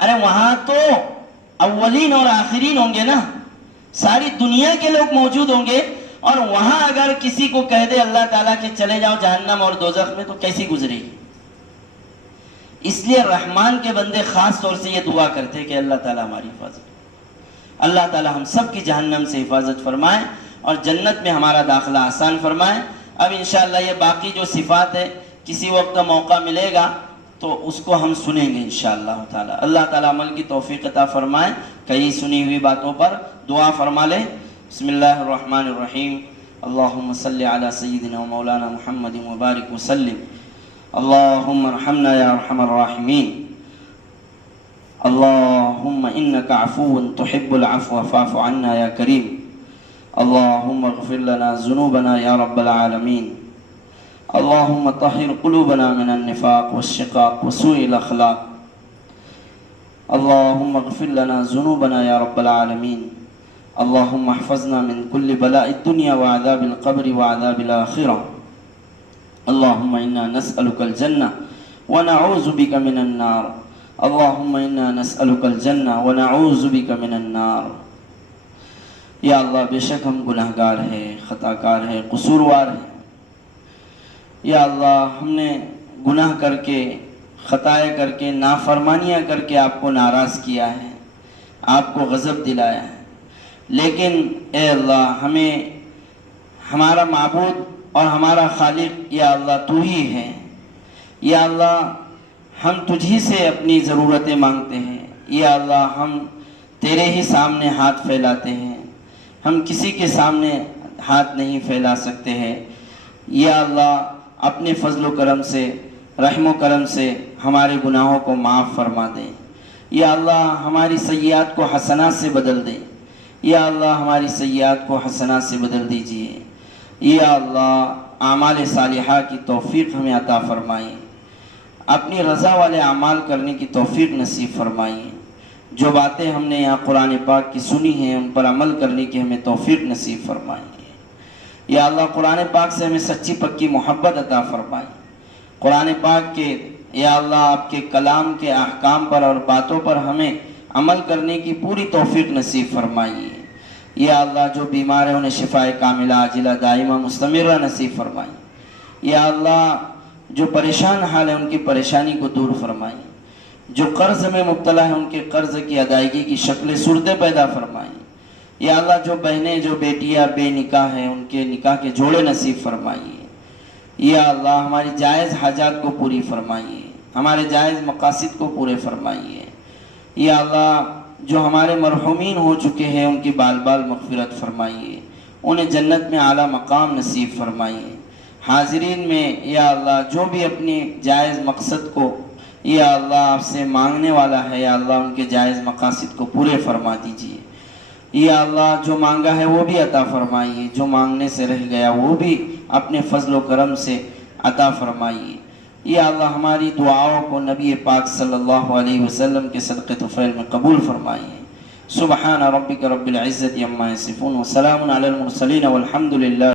ارے وہاں تو اولین اور آخرین ہوں گے نا، ساری دنیا کے لوگ موجود ہوں گے. اور وہاں اگر کسی کو کہہ دے اللہ تعالیٰ کہ چلے جاؤ جہنم اور دوزخ میں، تو کیسی گزرے گی. اس لیے رحمان کے بندے خاص طور سے یہ دعا کرتے ہیں کہ اللہ تعالیٰ ہماری حفاظت، اللہ تعالیٰ ہم سب کی جہنم سے حفاظت فرمائے اور جنت میں ہمارا داخلہ آسان فرمائے. اب انشاءاللہ یہ باقی جو صفات ہے کسی وقت موقع ملے گا تو اس کو ہم سنیں گے انشاءاللہ تعالیٰ. اللہ تعالیٰ عمل کی توفیق عطا فرمائے. کئی سنی ہوئی باتوں پر دعا فرما لے. بسم اللہ الرحمن الرحیم. اللہم صلی علی سیدنا و مولانا محمد مبارک وسلم. اللہم ارحمنا یا ارحم الراحمین. اللہم انکا عفو تحب العفو فاعف عنا یا کریم. اللہم اغفر لنا ذنوبنا یا رب العالمین. اللہم طہر قلوبنا من النفاق والشقاق وسوء الاخلاق. اللہم اغفر لنا ذنوبنا یا رب العالمین. اللہم احفظنا من کل بلاء الدنیا وعذاب القبر وعذاب الآخرہ. اللہم انا نسألک الجنہ ونعوذ بک من النار. اللہم انا نسألک الجنہ ونعوذ بک من النار. یا اللہ بے شک ہم گناہگار ہیں، خطاکار ہیں، قصوروار ہیں. یا اللہ ہم نے گناہ کر کے، خطائیں کر کے، نافرمانیاں کر کے آپ کو ناراض کیا ہے، آپ کو غضب دلایا ہے. لیکن اے اللہ ہمیں ہمارا معبود اور ہمارا خالق یا اللہ تو ہی ہے. یا اللہ ہم تجھی سے اپنی ضرورتیں مانگتے ہیں. یا اللہ ہم تیرے ہی سامنے ہاتھ پھیلاتے ہیں، ہم کسی کے سامنے ہاتھ نہیں پھیلا سکتے ہیں. یا اللہ اپنے فضل و کرم سے، رحم و کرم سے ہمارے گناہوں کو معاف فرما دیں. یا اللہ ہماری سیئات کو حسنات سے بدل دے، یا اللہ ہماری سیئات کو حسنات سے بدل دیجئے، یا اللہ اعمال صالحہ کی توفیق ہمیں عطا فرمائیں، اپنی رضا والے اعمال کرنے کی توفیق نصیب فرمائیں، جو باتیں ہم نے یہاں قرآن پاک کی سنی ہیں ان پر عمل کرنے کی ہمیں توفیق نصیب فرمائیں، یا اللہ قرآن پاک سے ہمیں سچی پکی محبت عطا فرمائیں، قرآن پاک کے یا اللہ آپ کے کلام کے احکام پر اور باتوں پر ہمیں عمل کرنے کی پوری توفیق نصیب فرمائیے، یا اللہ جو بیمار ہیں انہیں شفاء کاملہ عاجلہ دائمہ مستمرہ نصیب فرمائیں، یا اللہ جو پریشان حال ہے ان کی پریشانی کو دور فرمائیں، جو قرض میں مبتلا ہے ان کے قرض کی ادائیگی کی شکل صورتیں پیدا فرمائیں، یا اللہ جو بہنیں جو بیٹیاں بے نکاح ہیں ان کے نکاح کے جوڑے نصیب فرمائیے، یا اللہ ہماری جائز حاجات کو پوری فرمائیے، ہمارے جائز مقاصد کو پورے فرمائیے، یا اللہ جو ہمارے مرحومین ہو چکے ہیں ان کی بال بال مغفرت فرمائیے، انہیں جنت میں اعلیٰ مقام نصیب فرمائیے، حاضرین میں یا اللہ جو بھی اپنی جائز مقصد کو یا اللہ آپ سے مانگنے والا ہے یا اللہ ان کے جائز مقاصد کو پورے فرما دیجیے، یا اللہ جو مانگا ہے وہ بھی عطا فرمائیے، جو مانگنے سے رہ گیا وہ بھی اپنے فضل و کرم سے عطا فرمائیے، یا اللہ ہماری دعاؤں کو نبی پاک صلی اللہ علیہ وسلم کے صدقے طفیل میں قبول فرمائیے۔ سبحان ربک رب العزت عما یصفون وسلام علی المرسلین والحمد للہ